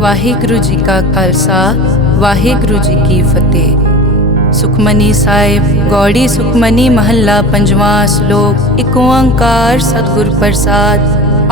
ਵਾਹਿਗੁਰੂ ਜੀ ਕਾ ਖਾਲਸਾ ਵਾਹਿਗੁਰੂ ਜੀ ਕੀ ਫਤਿਹ। ਸੁਖਮਨੀ ਸਾਹਿਬ ਗੌੜੀ ਸੁਖਮਨੀ ਮਹੱਲਾ ਪੰਜਵਾਂ ਸ਼ਲੋਕ। ਏਕ ਓੰਕਾਰ ਸਤਿਗੁਰ ਪ੍ਰਸਾਦ।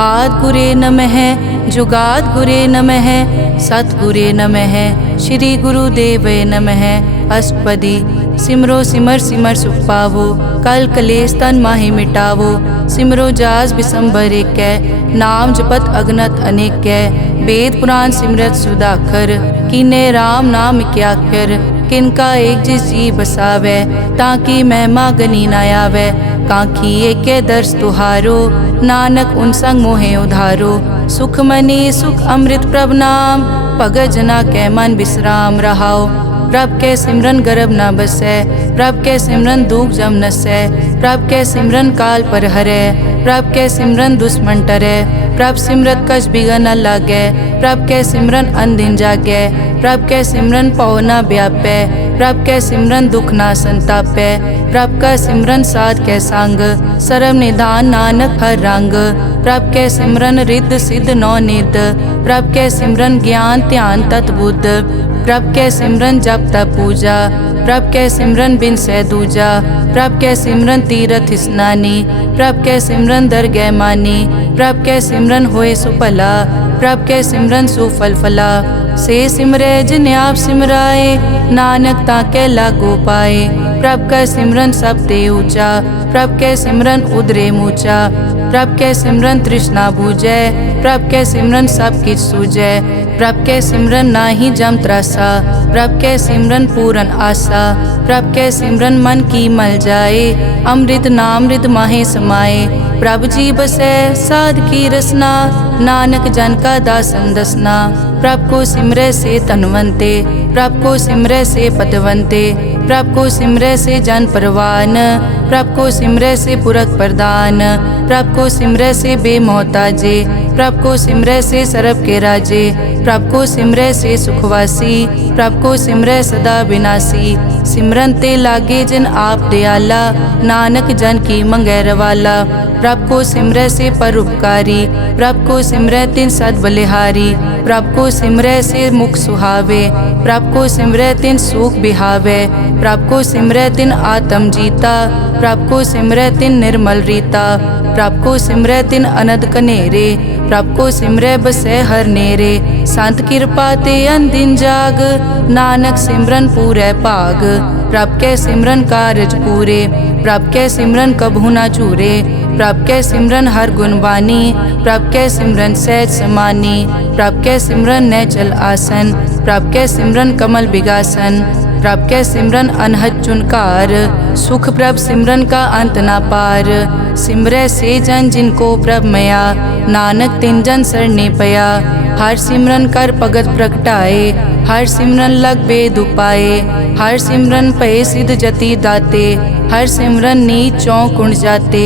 ਆਦਿ ਗੁਰੇ ਨਮਹਿ ਜੁਗਾਦ ਗੁਰੇ ਨਮਹਿ ਸਤਿਗੁਰੇ ਨਮਹਿ ਸ਼੍ਰੀ ਗੁਰੂ ਦੇਵੇ ਨਮਹਿ। ਅਸ਼ਟਪਦੀ। ਸਿਮਰੋ ਸਿਮਰ ਸਿਮਰ ਸੁਖ ਪਾਵੋ ਕਲ ਕਲੇਸ਼ ਤਨ ਮਾਹਿ ਮਿਟਾਵੋ। ਸਿਮਰੋ ਜਾਸ ਬਿਸੰਬਰ ਏਕੈ ਨਾਮ ਜਪਤ ਅਗਨਤ ਅਨੇਕੈ। वेद पुराण सिमरत सुधाकर कीने राम नाम क्याकर। किनका एक जिस जी बसावै ताकि महिमा गनी न आवै। कांखी एके दर्श तुहारो नानक उन संग मोहे उधारो। सुख मनी सुख अमृत प्रभ नाम भगत जना कै मन विश्राम रहाओ। प्रभ के सिमरन गर्भ न बसै प्रभ के सिमरन दुख जम नसै। प्रभ के सिमरन काल पर हरै प्रभ के सिमरन दुश्मन टरै। प्रभ सिमरत कछ बिगन न लागै प्रभ के सिमरन अनदिन जागै। प्रभ के सिमरन पौ न व्यापै प्रभ के सिमरन दुख न संतापै। प्रभ का सिमरन साध के संग सर्व निधान नानक हर रंग। प्रभ के सिमरन रिद्ध सिद्ध नौ निध प्रभ के सिमरन ज्ञान ध्यान तत् बुद्ध। प्रभ के सिमरन जप तप पूजा प्रभ के सिमरन बिन सै दूजा। प्रभ के सिमरन तीरथ स्नानी प्रभ के सिमरन दरगह मानी। प्रभ के सिमरन होए सुफला प्रभ के सिमरन सुफल फला। से सिमरै जिन आप सिमराए नानक ताके लागो पाए। प्रभ का सिमरन सब ते ऊंचा प्रभ के सिमरन उदरे मूचा। प्रभ के सिमरन तृष्णा बूझै प्रभ के सिमरन सब किछ सूझै। प्रभ के सिमरन नाही जम त्रासा प्रभ के सिमरन पूरन आसा। प्रभ के सिमरन मन की मल जाए अमृत नामृत माहे समाए। प्रभ जी बसै साध की रसना नानक जन का दासन दसना। प्रभ को सिमरै से तनवंते प्रभ को सिमरै से पतवंते। प्रभ को सिमरै से जन परवान प्रभ को सिमरै से पुरख प्रदान। प्रभ को सिमरै से बेमोहताजे प्रभ को सिमरै से सरब के राजे। प्रभ को सिमरै से सुखवासी प्रभ को सिमरै सदा विनाशी। सिमरन ते लागे जिन आप दयाला नानक जन की मंगै रवाला। प्रभ को सिमरै से परोपकारी प्रभ को सिमरै तिन सद बलिहारी। प्रभ को सिमरै से मुख सुहावे प्रभ को सिमरै तिन सुख बिहावे। प्रभ को सिमरै तिन आत्म जीता प्रभ को सिमरै तिन निर्मल रीता। प्रभ को सिमरै तिन अनद कनेरे प्रभ को सिमरै बसै हर नेरे। संत कृपा ते अनदिन जाग नानक सिमरन पूरै भाग। प्रभ के सिमरन कारज पूरे प्रभ के सिमरन कबहु न चूरे। प्रभ के सिमरन हर गुणवानी प्रभ के सिमरन सहज समानी। प्रभ के सिमरन नैचल आसन प्रभ के सिमरन कमल बिगासन। प्रभ के सिमरन अनहद चुनकार सुख प्रभ सिमरन का अंत ना पार। सिमरै से जन जिनको प्रभ मया नानक तिन जन सरने पया। हर सिमरन कर भगत प्रगटाए हर सिमरन लग बेद उपाए। हर सिमरन पए सिद्ध जति दाते हर सिमरन नीच चौं कुंड जाते।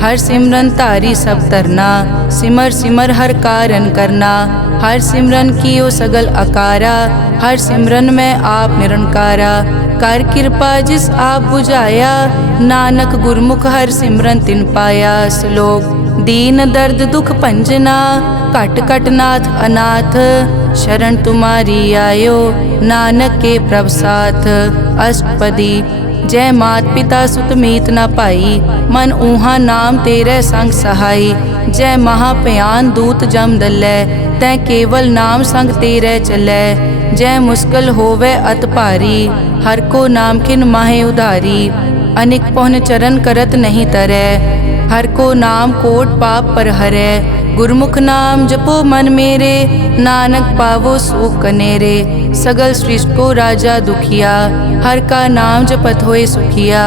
हर सिमरन तारी सब तरना सिमर सिमर हर कारण करना। हर सिमरन कियो सगल अकारा हर सिमरन में आप निरंकारा। कर कृपा जिस आप बुझाया नानक गुरमुख हर सिमरन तिन पाया। श्लोक। दीन दर्द दुख भंजना घट घट नाथ अनाथ। शरण तुम्हारी आयो नानक के प्रभ साथ। अष्टपदी। जय मात पिता सुत मीत न पाई मन ऊहा नाम तेरे संग सहाई। जय महाभयान दूत जम दलै तै केवल नाम संग तेरे चलै। जय मुश्किल होवे अत भारी हर को नाम खिन माहे उधारी। अनिक पौन चरण करत नहीं तरै हर को नाम कोट पाप पर हरै। गुरमुख नाम जपो मन मेरे नानक पावो सुख कनेरे। सगल सृष्टि को राजा दुखिया हर का नाम जपत होए सुखिया।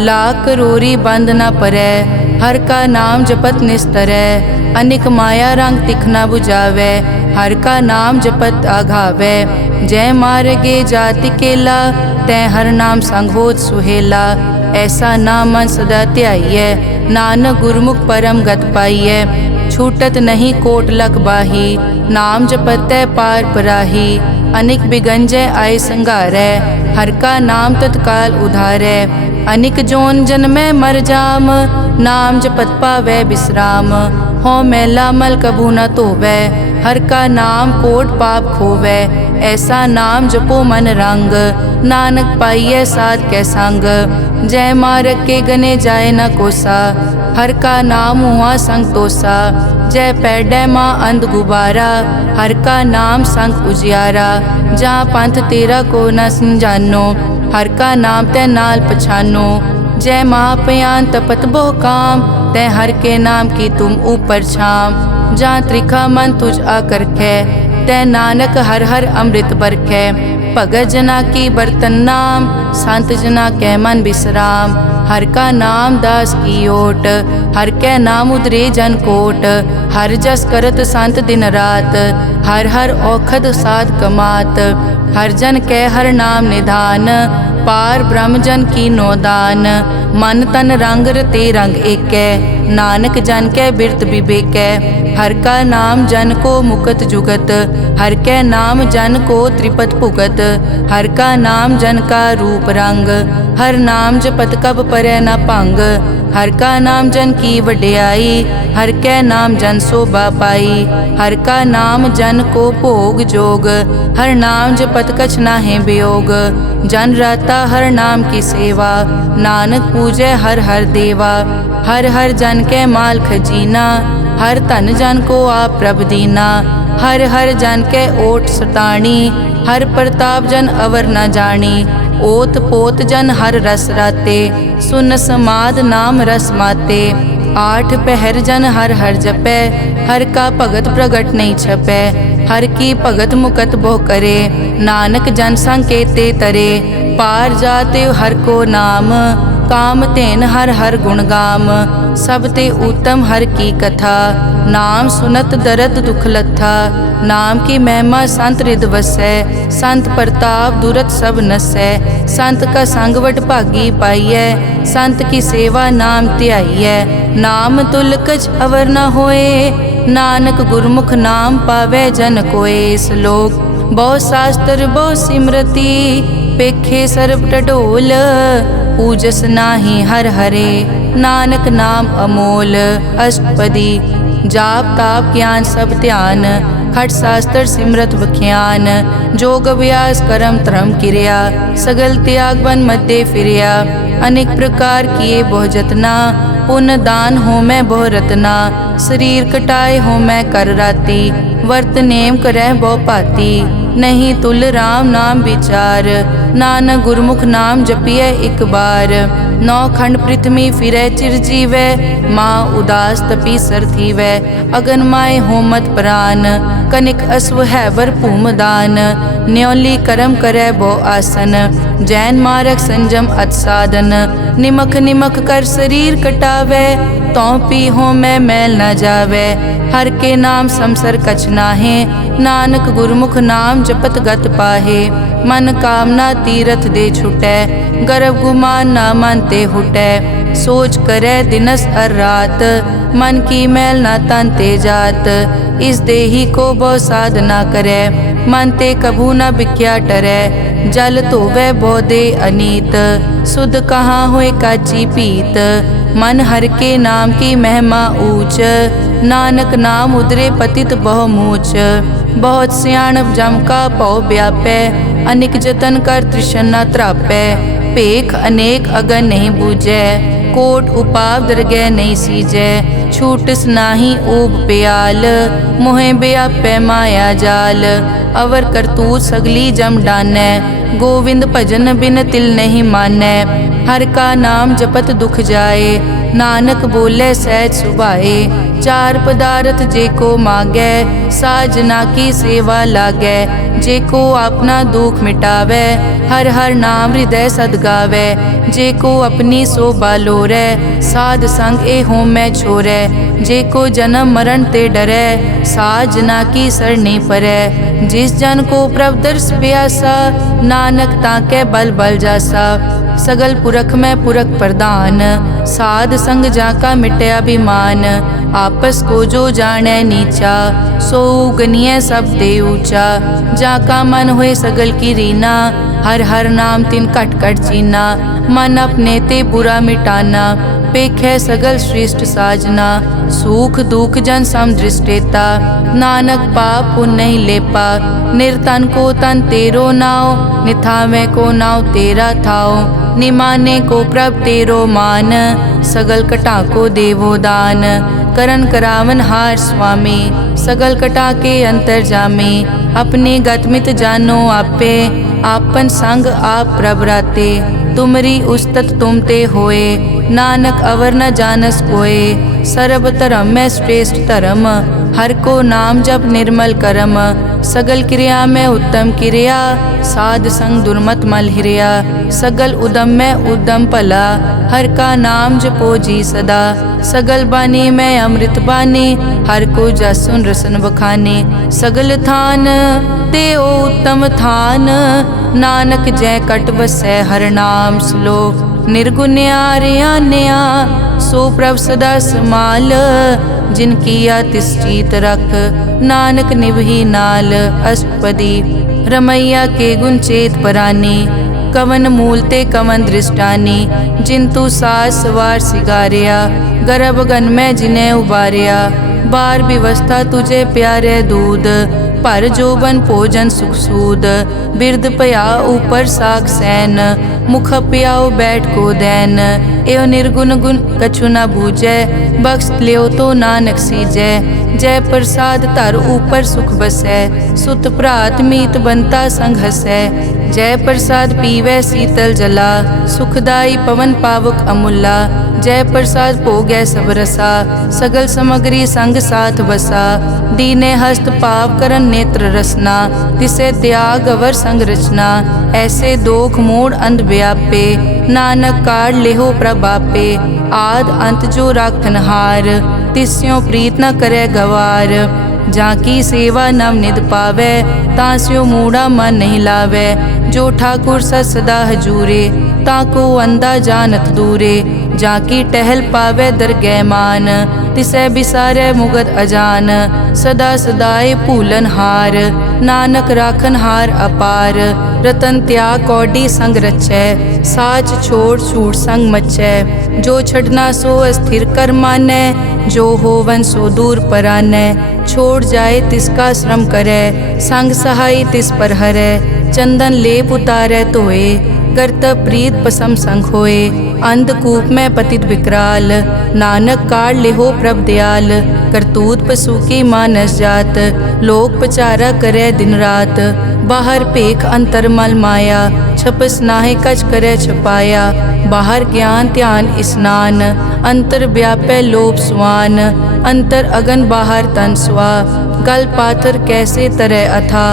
लाख करोरी बंद न परै हर का नाम जपत निस्तरै। अनिक माया रंग तिखना बुझावै हर का नाम जपत आघावै। जय मार्गे जाति केला तै हर नाम संग होत सुहेला। ऐसा नाम मन सदा ध्याइयै नानक गुरमुख परम गत पाइयै। छूटत नहीं कोट लख बाही नाम जपतै पार पराही। अनिक बिगंजय आय संगारै हर का नाम तत्काल उधारै। अनिक जोन जन्मै मर जाम नाम जपत पावै विश्राम। हों मैला मल कबू न धोवै। हर का नाम कोट पाप खोवै। ऐसा नाम जपो मन रंग, नानक पाइयै साध कै संग। जय मारग के गने जाए न कोसा, हर का नाम हुआ संग तोसा। जय पैडै माँ अंध गुबारा, हर का नाम संग उजियारा। जहाँ पंथ तेरा को न समझानो, हर का नाम तै नाल पछानो। जय महापयान तपत बहु काम, तै हर के नाम की तुम ऊपर छाम। जहाँ त्रिखा मन तुझ आकर खे, तै नानक हर हर अमृत बरखै। भगत जना की बर्तन नाम, संत जना कै मन विश्राम। हर का नाम दास की ओट, हर कै नाम उदरे जन कोट। हर जस करत संत दिन रात, हर हर औखद साध कमात। हर जन कै हर नाम निधान, पार ब्रह्म जन की नोदान। मन तन रंग रते रंग एकै, नानक जन कै बिरत बिबेकै। हर का नाम जन को मुकत जुगत, हर कै नाम जन को त्रिपत भुगत। हर का नाम जन का रूप रंग, हर नाम जपत कब परै न भंग। हर का नाम जन की वड्याई, हर कै नाम जन शोभा पाई। हर का नाम जन को भोग जोग, हर नाम जपत कछ नाहि वियोग। जन राता हर नाम की सेवा, नानक पूजै हर हर देवा। हर हर जन कै माल खजीना, हर धन जन को आप प्रभ दीना। हर हर जन कै ओट सताणी, हर प्रताप जन अवर न जानी। ओत पोत जन हर रस राते, सुन समाद नाम रस माते। आठ पहर जन हर हर जपै, हर का भगत प्रगट नहीं छपै। हर की भगत मुकत बहु करे, नानक जन संकेते तरे। पार जाते हर को नाम, काम तेन हर हर गुण गाम। सब ते उत्तम हर की कथा, नाम सुनत दर्द दुख लथा। नाम की महिमा संत रिद वसै, संत प्रताप दुरत सब नसै। संत का संग वड भागी पाइयै, संत की सेवा नाम ध्याइयै। नाम तुल कछ अवर न होए, नानक गुरमुख नाम पावै जन कोए। श्लोक बहु शास्त्र बहु सिमरति, पेखे सर्ब टडोल। पूजस नाही हर हरे, नानक नाम अमोल। अष्टपदी जाप ताप ज्ञान सब ध्यान, खट शास्त्र सिमरत बख्यान। जोग अभ्यास करम धर्म क्रिया, सगल त्याग बन मध्य फिरिया। अनेक प्रकार किए बहु जतना, पुण्य दान हो मैं बहु रतना। शरीर कटाए हो मैं कर राती, वर्त नेम करह बहु पाती। नहीं तुल राम नाम विचार, नानक गुरमुख नाम जपिए एक बार। नौ खंड पृथ्वी फिरै चिर जीवै, माँ उदास तपी सर थीवै। अगन माय होमत प्राण, कनिक अश्व हैवर भूम दान। न्योली करम करै बहु आसन, जैन मारक संजम अत साधन। निमक निमक कर शरीर कटावै, तौ पी हो मैं मैल न जावै। हर के नाम समसर कछ नाहे, नानक गुरमुख नाम जपत गत पाहे। मन कामना तीरथ दे छुटै, गर्भ गुमान ना मन ते हुटै। सोच करै दिनस हर रात, मन की मैल ना तन ते जात। इस देही को बहु साधना करै, मन ते कभू न बिख्या टरै। जल धोवै बहु दे अनीत, सुध कहाँ होए काची पीत। मन हर के नाम की महिमा ऊंच, नानक नाम उदरे पतित बहु मूच। बहुत सियाणप जम का पौ व्यापै, अनेक जतन कर तृष्णा त्रापै। पेख अनेक अगन नहीं बूझै, कोट उपाव दरगह नहीं सीजै। छूटस नाही ऊब प्याल, मोहे व्यापै माया जाल। अवर करतूत सगली जम डानै, गोविंद भजन बिन तिल नहीं मानै। हर का नाम जपत दुख जाए, नानक बोले सहज सुभाए। चार पदार्थ जे को मांगै, साजना की सेवा लागै। जे को अपना दुख मिटावै, हर हर नाम हृदय सद गावै। जे को अपनी शोभा लोरै, साध संग ए हो मैं छोरै। जे को जन्म मरण ते डरै, साजना की सरनी परै। जिस जन को प्रभ दर्श प्यासा, नानक ताकै बल बल जासा। सगल पुरख में पुरख प्रधान, साध संग जाका मिटया अभिमान। आपस को जो जाने नीचा, सो गनिय सब दे ऊंचा। जाका मन होए सगल की रीना, हर हर नाम तिन कट कट चीना। मन अपने ते बुरा मिटाना, पेखे सगल श्रेष्ठ साजना। सुख दुख जन सम दृष्टेता, नानक पाप पुण्य नहीं लेपा। निर्तन को तन तेरो नाव, निथावे को नाव तेरा थाओ। निमाने को प्रभ तेरो मान, सगल कटा को देवो दान। करन करावन हार स्वामी, सगल कटा के अंतर जामे। अपने गतमित जानो आपे, आपन संग आप प्रभ राते। तुमरी उस्तत तुम ते होए, नानक अवर न जानस कोए। सर्ब धर्म में श्रेष्ठ धर्म, हर को नाम जप निर्मल करम। सगल क्रिया में उत्तम क्रिया, साध संग दुर्मत मल हिरिया। सगल उदम में उद्दम भला, हर का नाम जपो जी सदा। सगल बानी में अमृत बानी, हर को जस सुन रसन बखाने। सगल थान ते ओ उत्तम थान, नानक जय कट वसै हर नाम श्लोक। निर्गुण्या रियान्या, सो प्रभ सदा समाल। जिन किया तिस चीत रख, नानक निभही नाल। अष्टपदी रमैया के गुण चेत परानी, कवन मूल ते कवन दृष्टानी। जिंतु सास वार सिगारिया, गर्भ गन में जिन्हें उबारिया। बार व्यवस्था तुझे प्यारे दूध, पर जोबन भोजन सुख सूद। बिरद पया ऊपर साख सैन, मुख पियाओ बैठ को दैन। एव निर्गुण गुण कछु न बूझै, बख्श लियो तो नानक सीजै। जय प्रसाद धर ऊपर सुख बसै, सुत भ्रात मीत बनता संग हसै। जय प्रसाद पीवै शीतल जला, सुखदाई पवन पावक अमूला। जय प्रसाद भोगै सब रसा, सगल समग्री संग साथ बसा। दीने हस्त पाव करन नेत्र रसना, तिसे त्याग अवर संग रचना। ऐसे दोख मूढ़ अंध व्यापे, नानक काढ़ लेहो प्रभापे। आद अंत जो राखन हार, तिस्यों प्रीत न करे गवार। जाकी सेवा नव निध पावे, तास्यो मूढ़ा मन नहीं लावे। जो ठाकुर सदा हजूरे, ताको अंधा जानत दूरे। जाकी टहल पावे दरगह मान, तिसे बिसारे मुगद अजान। सदा सदाए भूलन हार, नानक राखन हार अपार। रतन त्याग कौडी संग रचै, साच छोड़ छूट संग मचै। जो छड़ना सो अस्थिर कर मानै, जो होवन सो दूर परानै। छोड़ जाए तिसका श्रम करे, संग सहाय तिस पर हरै। चंदन लेप उतारै धोए, करतब प्रीत पसम संग होए। अंधकूप में पतित विकराल, नानक काढ़ लेहो प्रभ दयाल। करतूत पशु की मानस जात, लोक पचारा करे दिन रात। बाहर पेख अंतर मल माया, छपस नाहे कच करे छपाया। बाहर ज्ञान ध्यान स्नान, अंतर व्यापै लोभ स्वान। अंतर अगन बाहर तन स्वा, गल पाथर कैसे तरह अथा।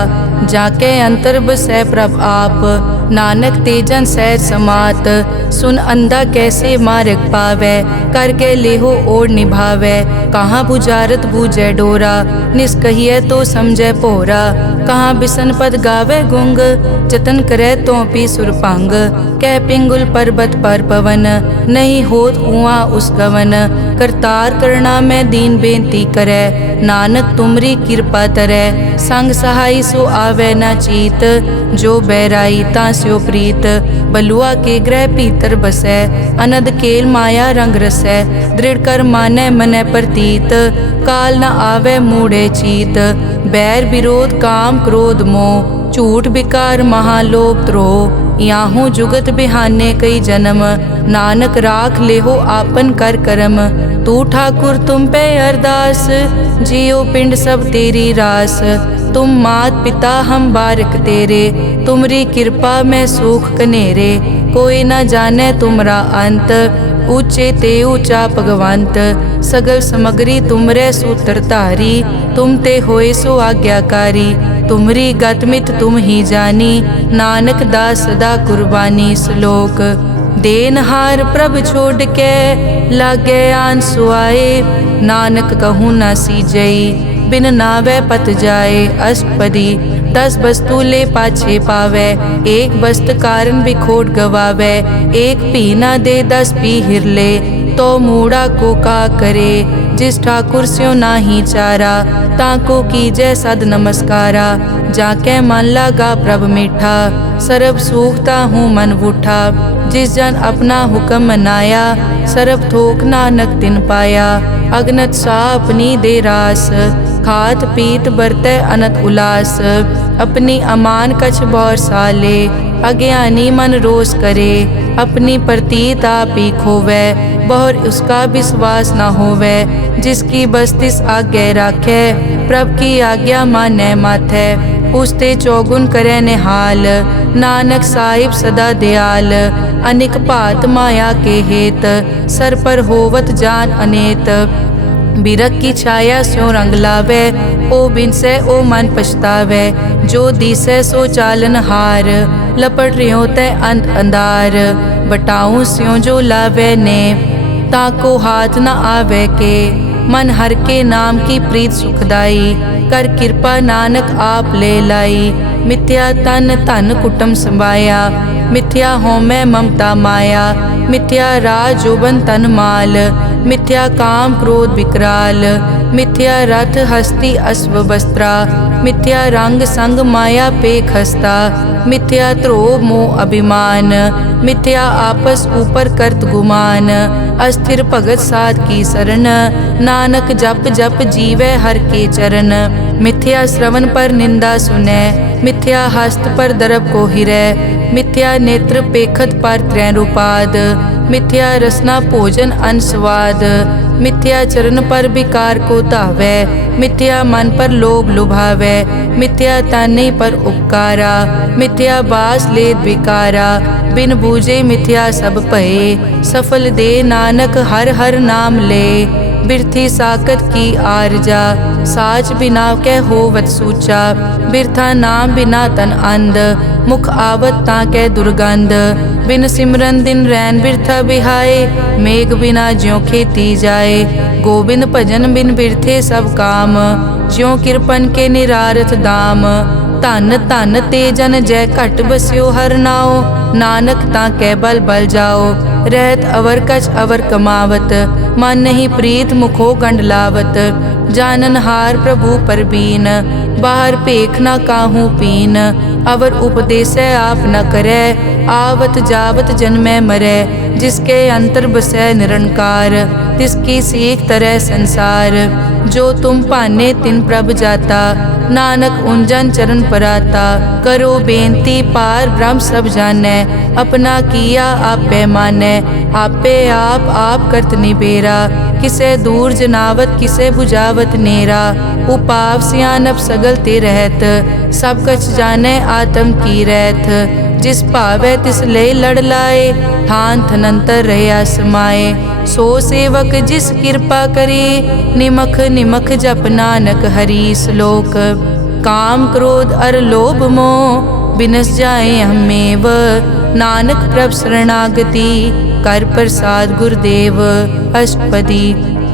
जाके अंतर बसै प्रभ आप, नानक तेजन सहज समात। सुन अंधा कैसे मार्ग पावै, करके लेहो ओर निभावै। कहाँ बुझारत बूझै डोरा, निष्कहिए तो समझै पोरा। कहाँ बिसन पद गावे गुंग, जतन करे तो पी सुरपांग। कह पिंगुल पर्वत पर पवन, नहीं होत कुआं उस गवन। करतार करना में दीन बेनती करे, नानक तुमरी कृपा तरै। संग सहाय सो आवे न चीत, जो बैराई तास्यो प्रीत। बलुआ के ग्रह भीतर बसै, अनद केल माया रंग रसै। दृढ़ कर मानै मनै प्रतीत, काल न आवे मूढ़े चीत। बैर विरोध काम क्रोध मोह, झूठ विकार महालोभ द्रोह। याहू जुगत बिहाने कई जन्म, नानक राख लेहो आपन कर करम। तू ठाकुर तुम पे अरदास, जियो पिंड सब तेरी रास। तुम मात पिता हम बारिक तेरे, तुमरी कृपा में सुख कनेरे। कोई न जाने तुमरा अंत, ऊंचे ते ऊंचा भगवंत। सगल समग्री तुमरे सूत्रधारी, तुम ते होए सो आज्ञाकारी। तुमरी गतमित तुम ही जानी, नानक दास सदा कुर्बानी। श्लोक देनहार प्रभ छोड़ के, लागे आन सुआए। नानक कहूँ न सीजई, बिन नावे पत जाए। अष्टपदी 10 वस्तु ले पाछे पावे, एक वस्त कारण बिखोट गवावे। एक पी न दे 10 पी हिरले, तो मूढ़ा को का करे। जिस ठाकुर स्यो नाही चारा, ताको कीजै सद नमस्कारा। जाके मन लागा प्रभ मीठा, सरब सूखता हूँ मन बूठा। जिस जन अपना हुक्म मनाया, सरब थोक नानक तिन पाया। अगनत सा अपनी दे रास, खात पीत बरतै अनत उलास। अपनी अमान कछ बौर साले, अज्ञानी मन रोस करे। अपनी प्रतीत आप ही खोवै, बहुर उसका विश्वास न होवै। जिसकी बस्तिस आज्ञा राखै, प्रभ की आज्ञा मानै माथै। उसते चौगुन करे निहाल, नानक साहिब सदा दयाल। अनिक भात माया के हेत, सर पर होवत जान अनेत। बिरख की छाया स्यों रंग लावे, ओ बिनसे ओ मन पछतावे। जो दिसै सो चालन हार, लपट रियो तै अंत अंधार। बटाऊं स्यों जो लावे ने, ताको हाथ न आवे के। मन हर के नाम की प्रीत सुखदाई, कर कृपा नानक आप ले लाई। मिथ्या तन धन कुटुम संभाया, मिथ्या होमै ममता माया। मिथ्या राज जोबन तन माल, मिथ्या काम क्रोध विकराल। मिथ्या रथ हस्ती अश्व वस्त्रा, मिथ्या रंग संग माया पे खस्ता। मिथ्या ध्रोह मोह अभिमान, मिथ्या आपस ऊपर करत गुमान। अस्थिर भगत साध की शरण, नानक जप जप जीवै हर के चरण। मिथ्या श्रवण पर निंदा सुनै, मिथ्या हस्त पर दरब को हिरै। मिथ्या नेत्र पेखत पर त्रैन रूपाद, मिथ्या रसना भोजन अन स्वाद। मिथ्या चरण पर विकार को धावै, मिथ्या मन पर लोभ लुभावै। मिथ्या ताने पर उपकारा, मिथ्या बास लेत विकारा। बिन बूझे मिथ्या सब भये, सफल दे नानक हर हर नाम ले। बिरथी साकत की आरजा, साच बिना कै होवत सूचा। बिरथा नाम बिना तन अंध, मुख आवत ताकै दुर्गंध। बिन सिमरन दिन रैन बिरथा बिहाए, मेघ बिना ज्यों खेती जाए। गोबिंद भजन बिन बिरथे सब काम, ज्यों किरपन के निरारथ दाम। धन धन ते जन जय घट बस्यो हर नाओ, नानक ताकै बल बल जाओ। रहत अवर कछ अवर कमावत, मन नहीं प्रीत मुखो गंड लावत। जानन हार प्रभु परबीन, बाहर पेख न काहू पीन। अवर उपदेसै आप न करै, आवत जावत जन्मै मरै। जिसके अंतर बसै निरंकार, तिसकी सीख तरह संसार। जो तुम भाने तिन प्रभ जाता, नानक उंजन चरण पराता। करो बेनती पार ब्रह्म सब जानै, अपना किया आपे मानै। आपे आप करत निबेरा, किसे दूर जनावत किसे बुझावत नेरा। उपाव सियानप सगल ते रहत, सब कछ जानै आत्म की रहत। जिस भावै तिस ले लड़ लाए, थान थनंतर रहया समाए। सो सेवक जिस कृपा करे, निमख निमख जप नानक हरि श्लोक। काम क्रोध अर लोभ मोह, बिनस जाए हमेव। नानक प्रभ शरणागति, कर प्रसाद गुरुदेव। अष्टपदी।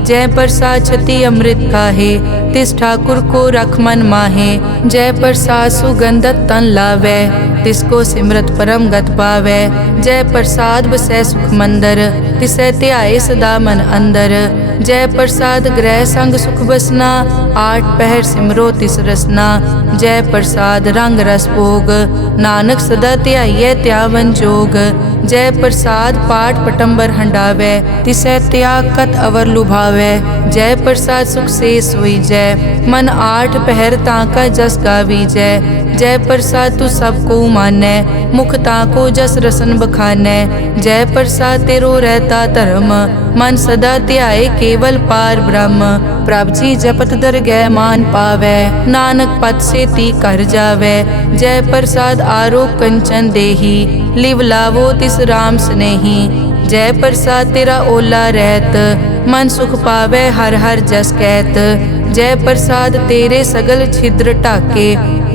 जय प्रसाद छति अमृत काहे, तिस ठाकुर को रख मन माहे। जय प्रसाद सुगंधत तन लावै, तिसको सिमरत परम गत पावै। जय प्रसाद बसै सुख मंदर, तिसै ध्याए सदा मन अंदर। जय प्रसाद ग्रह संग सुख बसना, आठ पहर सिमरो तिस रसना। जय प्रसाद रंग रस भोग, नानक सदा ध्याइयै त्यावन जोग। जय प्रसाद पाठ पटंबर हंडावै, तिसै त्याग कत अवर लुभावै। जय प्रसाद सुख से सोई जय, मन आठ पहर ताका जस गावी जय। जय प्रसाद तू सबको मानै, मुख ताको जस रसन बखानै। जय प्रसाद तेरो रहता धर्म, मन सदा ध्याए केवल पार ब्रह्म। प्रभ जी जपत दरगह मान पावै, नानक पद से ती कर जावै। जय प्रसाद आरोग कंचन देही, लिव लावो तिस राम स्नेही। जय प्रसाद तेरा ओला रहत, मन सुख पावै हर हर जस कहत। जय प्रसाद तेरे सगल छिद्र ढाके,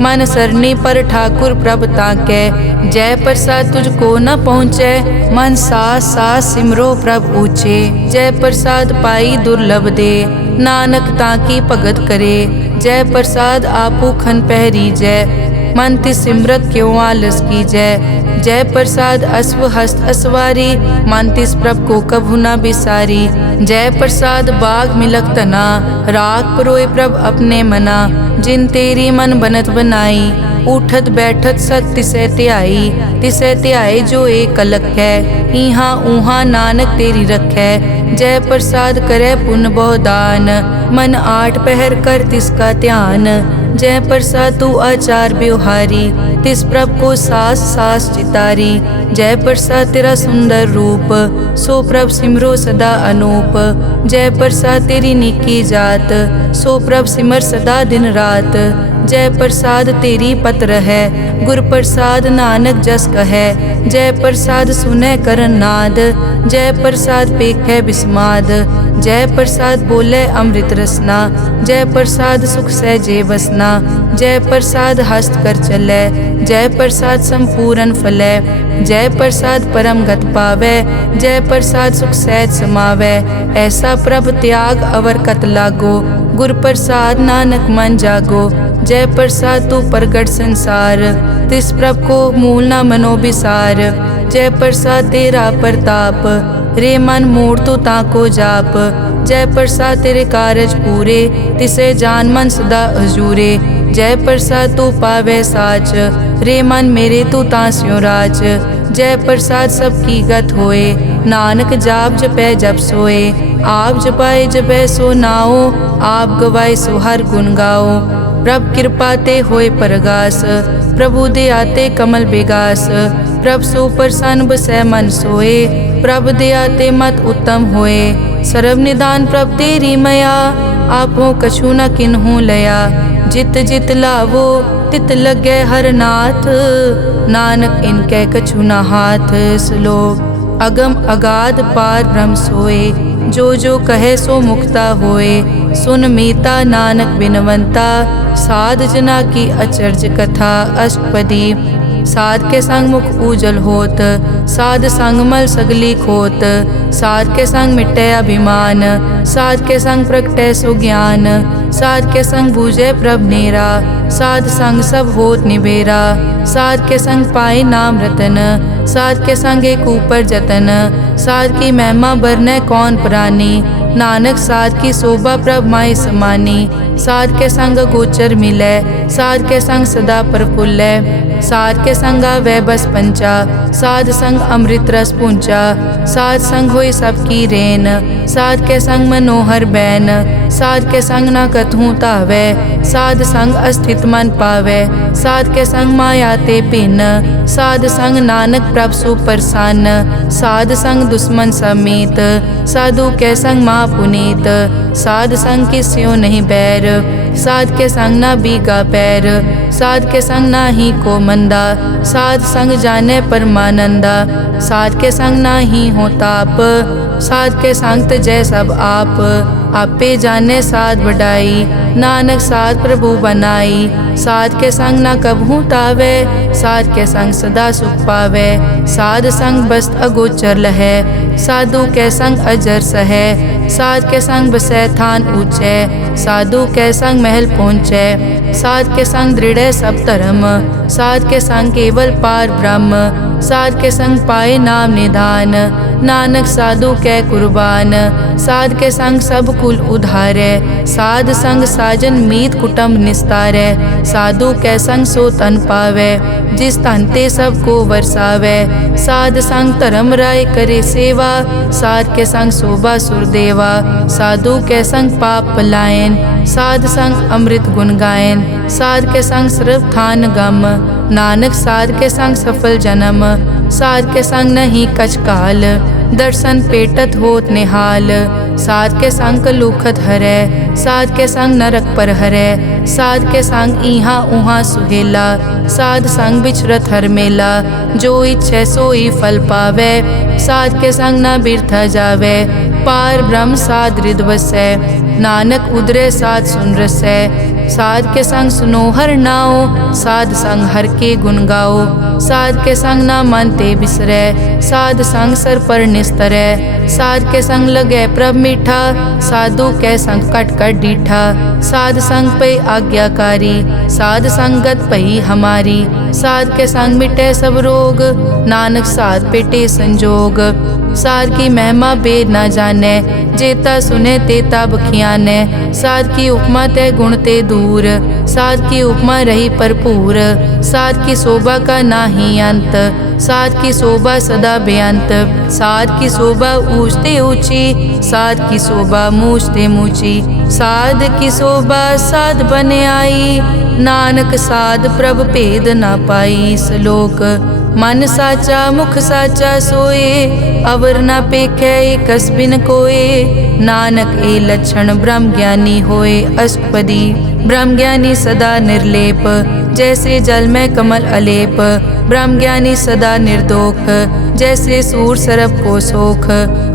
मन सरनी पर ठाकुर प्रभ ताकै। जय प्रसाद तुझको न पहुँचै, मन सास सास सिमरो प्रभ ऊँचे। जय प्रसाद पाई दुर्लभ दे, नानक ताकी भगत करे। जय प्रसाद आपू खन पहरी जय, मन तिस सिमरत क्यों आलस की जय। जय प्रसाद अश्व हस्त असवारी, मन तिस प्रभ को कभु न बिसारी। जय प्रसाद बाग मिलक तना, राग परोए प्रभ अपने मना। जिन तेरी मन बनत बनाई, उठत बैठत सत तिसै ध्याई। तिसै ध्याए जो एक अलग है, इहाँ ऊहाँ नानक तेरी रखै। जय प्रसाद करे पुन बहुदान, मन आठ पहर कर तिसका ध्यान। जय प्रसाद तू आचार व्यवहारी, तिस प्रभ को सास सास चितारी। जय प्रसाद तेरा सुंदर रूप, सो प्रभ सिमरो सदा अनूप। जय प्रसाद तेरी निकी जात, सो प्रभ सिमर सदा दिन रात। जय प्रसाद तेरी पत्र है, गुर प्रसाद नानक जस कहे। जय प्रसाद सुनै करन नाद, जय प्रसाद पेखै बिस्माद। जय प्रसाद बोले अमृत रसना, जय प्रसाद सुख सहजे बसना। जय प्रसाद हस्त कर चलै, जय प्रसाद संपूर्ण फलै। जय प्रसाद परम गत पावै, जय प्रसाद सुख सहज समावै। ऐसा प्रभ त्याग अवर कत लागो, गुर प्रसाद नानक मन जागो। जय प्रसाद तू प्रगट संसार, तिस प्रभ को मूल न मनो बिसार। जय प्रसाद तेरा प्रताप, रे मन मूड तो ताको जाप। जय प्रसाद तेरे कारज पूरे, तिसे जान मन सदा हजूरे। जय प्रसाद तू पावे साच, रे मन मेरे तू तास्यो राज। जय प्रसाद सबकी गत होए, नानक जाप जपै जप सोए। आप जपाए जपै सो नाओ, आप गवाए सो हर गुण गाओ। प्रभ कृपा ते होए परगास, प्रभु दे आते कमल बेगास। प्रभ सो प्रसन्न बसै मन सोए, प्रभ दे आते मत उत्तम होए। सर्व निदान प्रभ तेरी मया, आपो कछु न किन्हु लया। जित जित लावो तित लगे हर नाथ, नानक इनके कछु न हाथ। श्लोक अगम अगाध पार ब्रह्म सोए, जो जो कहे सो मुक्ता होए। सुन मीता नानक बिनवंता, साध जना की अचर्ज कथा। अष्टपदी साध के संग मुख उजल होत, साध संग मल सगली खोत। साध के संग मिटे अभिमान, साध के संग प्रगटे सो ज्ञान। साध के संग बूझे प्रभ नेरा, साध संग सब होत निबेरा। साध के संग पाए नाम रतन, साध के संग एक ऊपर जतन। साध की महिमा बरने कौन प्राणी, नानक साध की शोभा प्रभ माई समानी। साध के संग गोचर मिलै, साध के संग सदा प्रफुल्लै। साध के संग आवे बस पंचा, साध संग अमृत रस पूंचा। साध संग होई सबकी रेन, साध के संग मनोहर बैन। साध के संग न कथूं तावै, साध संग अस्थित मन पावै। साध के संग माया ते भिन्न, साध संग नानक प्रभ सुप्रसन्न। साध संग दुश्मन समीत, साधु के संग माँ पुनीत। साध संग किस्यो नहीं बैर, साध के संग ना बीगा पैर। साध के संग ना ही को मंदा, साध संग जाने परमानंदा। साध के संग ना ही हो ताप, साध के संग तजै सब आप। आपे जाने साध बढ़ाई, नानक साध प्रभु बनाई। साध के संग ना कबहू तावे, साध के संग सदा सुख पावे। साध संग बस्त अगोचर लहै, साधु के संग अजर सहै। साध के संग बसै थान ऊंचे, साधु के संग महल पहुँचै। साध के संग दृढ़ सब धर्म, साध के संग केवल पार ब्रह्म। साध के संग पाए नाम निधान, नानक साधु कै कुर्बान। साध के संग सब कुल उधारै, साध संग साजन मीत कुटुंब निस्तारै। साधु कै संग सो तन पावै, जिस तन ते सबको वरसावै। साध संग धर्म राय करे सेवा, साध के संग शोभा सुरदेवा। साधु के संग पाप पलायन, साध संग अमृत गुण गायन। साध के संग सर्व थान गम, नानक साध के संग सफल जन्म। साध के संग नहीं कछ काल, दर्शन पेटत होत निहाल। साध के संग लूखत हरै, साध के संग नरक पर हरै। साध के संग इहाँ उहाँ सुहेला, साध संग बिचरत हर मेला। जो इच्छै सोई फल पावै, साध के संग न बिरथा जावै। पार ब्रह्म साध हृद वसै, नानक उदरे साध सुन रसै। साध के संग सुनो हर नाओ, साध संग हर के गुण गाओ। साध के संग ना मन ते बिसरै, साध संग सर पर निस्तरै। साध के संग लगै प्रभ मीठा, साधु के संग कट कट डीठा। साध संग पे आज्ञाकारी, साध संगत पई हमारी। साध के संग मिटे सब रोग, नानक साध पेटे संजोग। साध की महिमा बेद न जाने, जेता सुने तेता बखियाने। साध की उपमा ते गुण ते दूर, साध की उपमा रही भरपूर। साध की शोभा का नाही अंत, साध की शोभा सदा बेअंत। साध की शोभा ऊंच ते ऊंची, साध की शोभा मूछ ते मूची। साध की शोभा साध बने आई, नानक साध प्रभ भेद ना पाई। श्लोक मन साचा मुख साचा सोए, अवर ना पेखै एकस बिन कोए। नानक ए लक्षण ब्रह्म ज्ञानी होए। अष्टपदी ब्रह्म ज्ञानी सदा निर्लेप, जैसे जल में कमल अलेप। ब्रह्म ज्ञानी सदा निर्दोख, जैसे सूर सरब को सोख।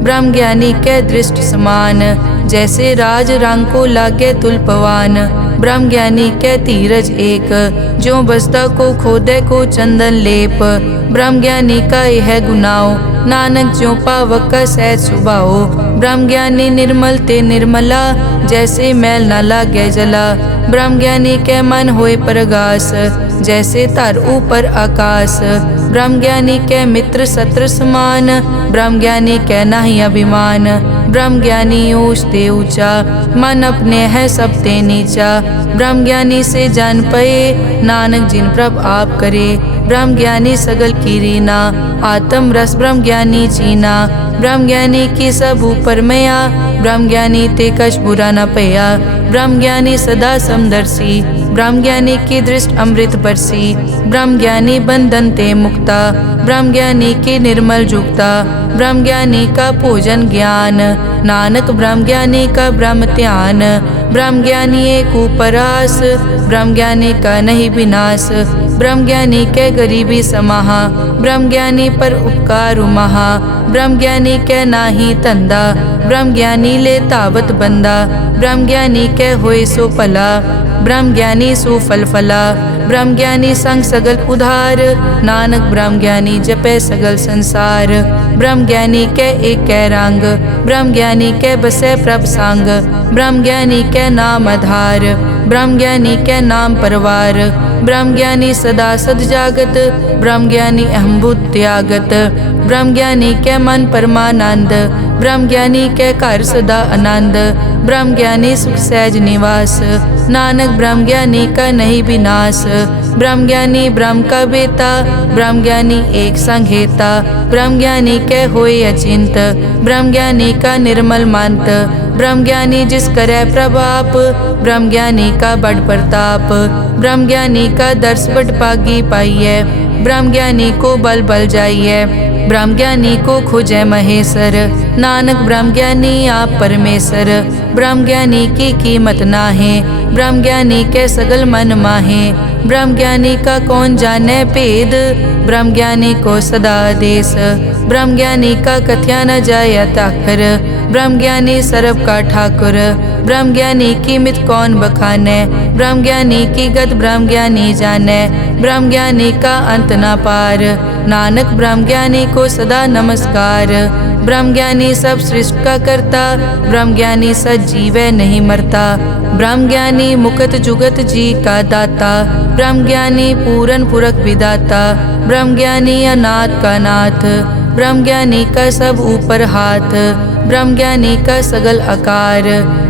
ब्रह्म ज्ञानी के दृष्ट समान, जैसे राज रंग को लागे तुलपवान। ब्रह्म ज्ञानी के धीरज एक, जो बसता को खोदे को चंदन लेप। ब्रह्म ज्ञानी का यह गुनाओ, नानक ज्यों पावक का सहज सुभाओ। ब्रह्म ज्ञानी निर्मल ते निर्मला, जैसे मैल न लागे जला। ब्रह्म ज्ञानी के मन होए प्रगास, जैसे धर ऊपर आकाश। ब्रह्म ज्ञानी के मित्र शत्रु समान, ब्रह्म ज्ञानी के नाही अभिमान। ब्रह्म ज्ञानी ऊंच ते ऊंचा, मन अपने है सब ते नीचा। ब्रह्म ज्ञानी से जान पए, नानक जिन प्रभ आप करे। ब्रह्म ज्ञानी सगल की रीना, आत्म रस ब्रह्म ज्ञानी चीना। ब्रह्म ज्ञानी की सब ऊपर मया, ब्रह्म ज्ञानी ते कछ बुरा न पया। ब्रह्म ज्ञानी सदा समदर्शी, ब्रह्म ज्ञानी की दृष्ट अमृत बरसी। ब्रह्म ज्ञानी बंधन ते मुक्ता, ब्रह्म ज्ञानी की निर्मल जुक्ता। ब्रह्म ज्ञानी का भोजन ज्ञान, नानक ब्रह्म ज्ञानी का ब्रह्म ध्यान। ब्रह्म ज्ञानी एक उपरास, ब्रह्म ज्ञानी का नहीं विनाश। ब्रह्म ज्ञानी के गरीबी समाहा, ब्रह्म ज्ञानी पर उपकार महा। ब्रह्म ज्ञानी के नाही धंधा, ब्रह्म ज्ञानी ले तावत बंदा। ब्रह्म ज्ञानी के होए सो भला, ब्रह्म ज्ञानी सुफल फला। ब्रह्म ज्ञानी संग सगल उधार, नानक ब्रह्म ज्ञानी जपे सगल संसार। ब्रह्म ज्ञानी के एक रंग, ब्रह्म ज्ञानी के बसे प्रभ संग। ब्रह्म ज्ञानी के नाम आधार, ब्रह्म ज्ञानी के नाम परवार। ब्रह्म ज्ञानी सदा सद जागत, ब्रह्म ज्ञानी अहम बुद्ध त्यागत। ब्रह्म ज्ञानी के मन परमानंद, ब्रह्म ज्ञानी के घर सदा आनंद। ब्रह्म ज्ञानी सुख सहज निवास, नानक ब्रह्म ज्ञानी का नहीं विनाश। ब्रह्म ज्ञानी ब्रह्म का बेता, ब्रह्म ज्ञानी एक संघेता। ब्रह्म ज्ञानी के होए अचिंत, ब्रह्म ज्ञानी का निर्मल मंत। ब्रह्म ज्ञानी जिस करे प्रभाप, ब्रह्म ज्ञानी का बड़ प्रताप। ब्रह्म ज्ञानी का दर्श बड़ पागी पाइये, ब्रह्म ज्ञानी को बल बल जाइए। ब्रह्म ज्ञानी को खोजे महेश्वर, नानक ब्रह्म ज्ञानी आप परमेश्वर। ब्रह्म ज्ञानी की कीमत नाहे, ब्रह्म ज्ञानी के सगल मन माहे। ब्रह्म ज्ञानी का कौन जाने भेद, ब्रह्म ज्ञानी को सदा आदेश। ब्रह्म ज्ञानी का कथ्या न जाय ताखर, ब्रह्म ज्ञानी सर्व का ठाकुर। ब्रह्म ज्ञानी की मित कौन बखाने, ब्रह्म ज्ञानी की गत ब्रह्म ज्ञानी जाने। ब्रह्म ज्ञानी का अंत न पार, नानक ब्रह्म ज्ञानी को सदा नमस्कार। ब्रह्म ज्ञानी सब सृष्टि का करता, ब्रह्म ज्ञानी सजीवै नहीं मरता। ब्रह्म ज्ञानी मुकत जुगत जी का दाता, ब्रह्म ज्ञानी पूरन पुरख विदाता। ब्रह्म ज्ञानी अनाथ का नाथ, ब्रह्म ज्ञानी का सब ऊपर हाथ। ब्रह्म ज्ञानी का सगल आकार,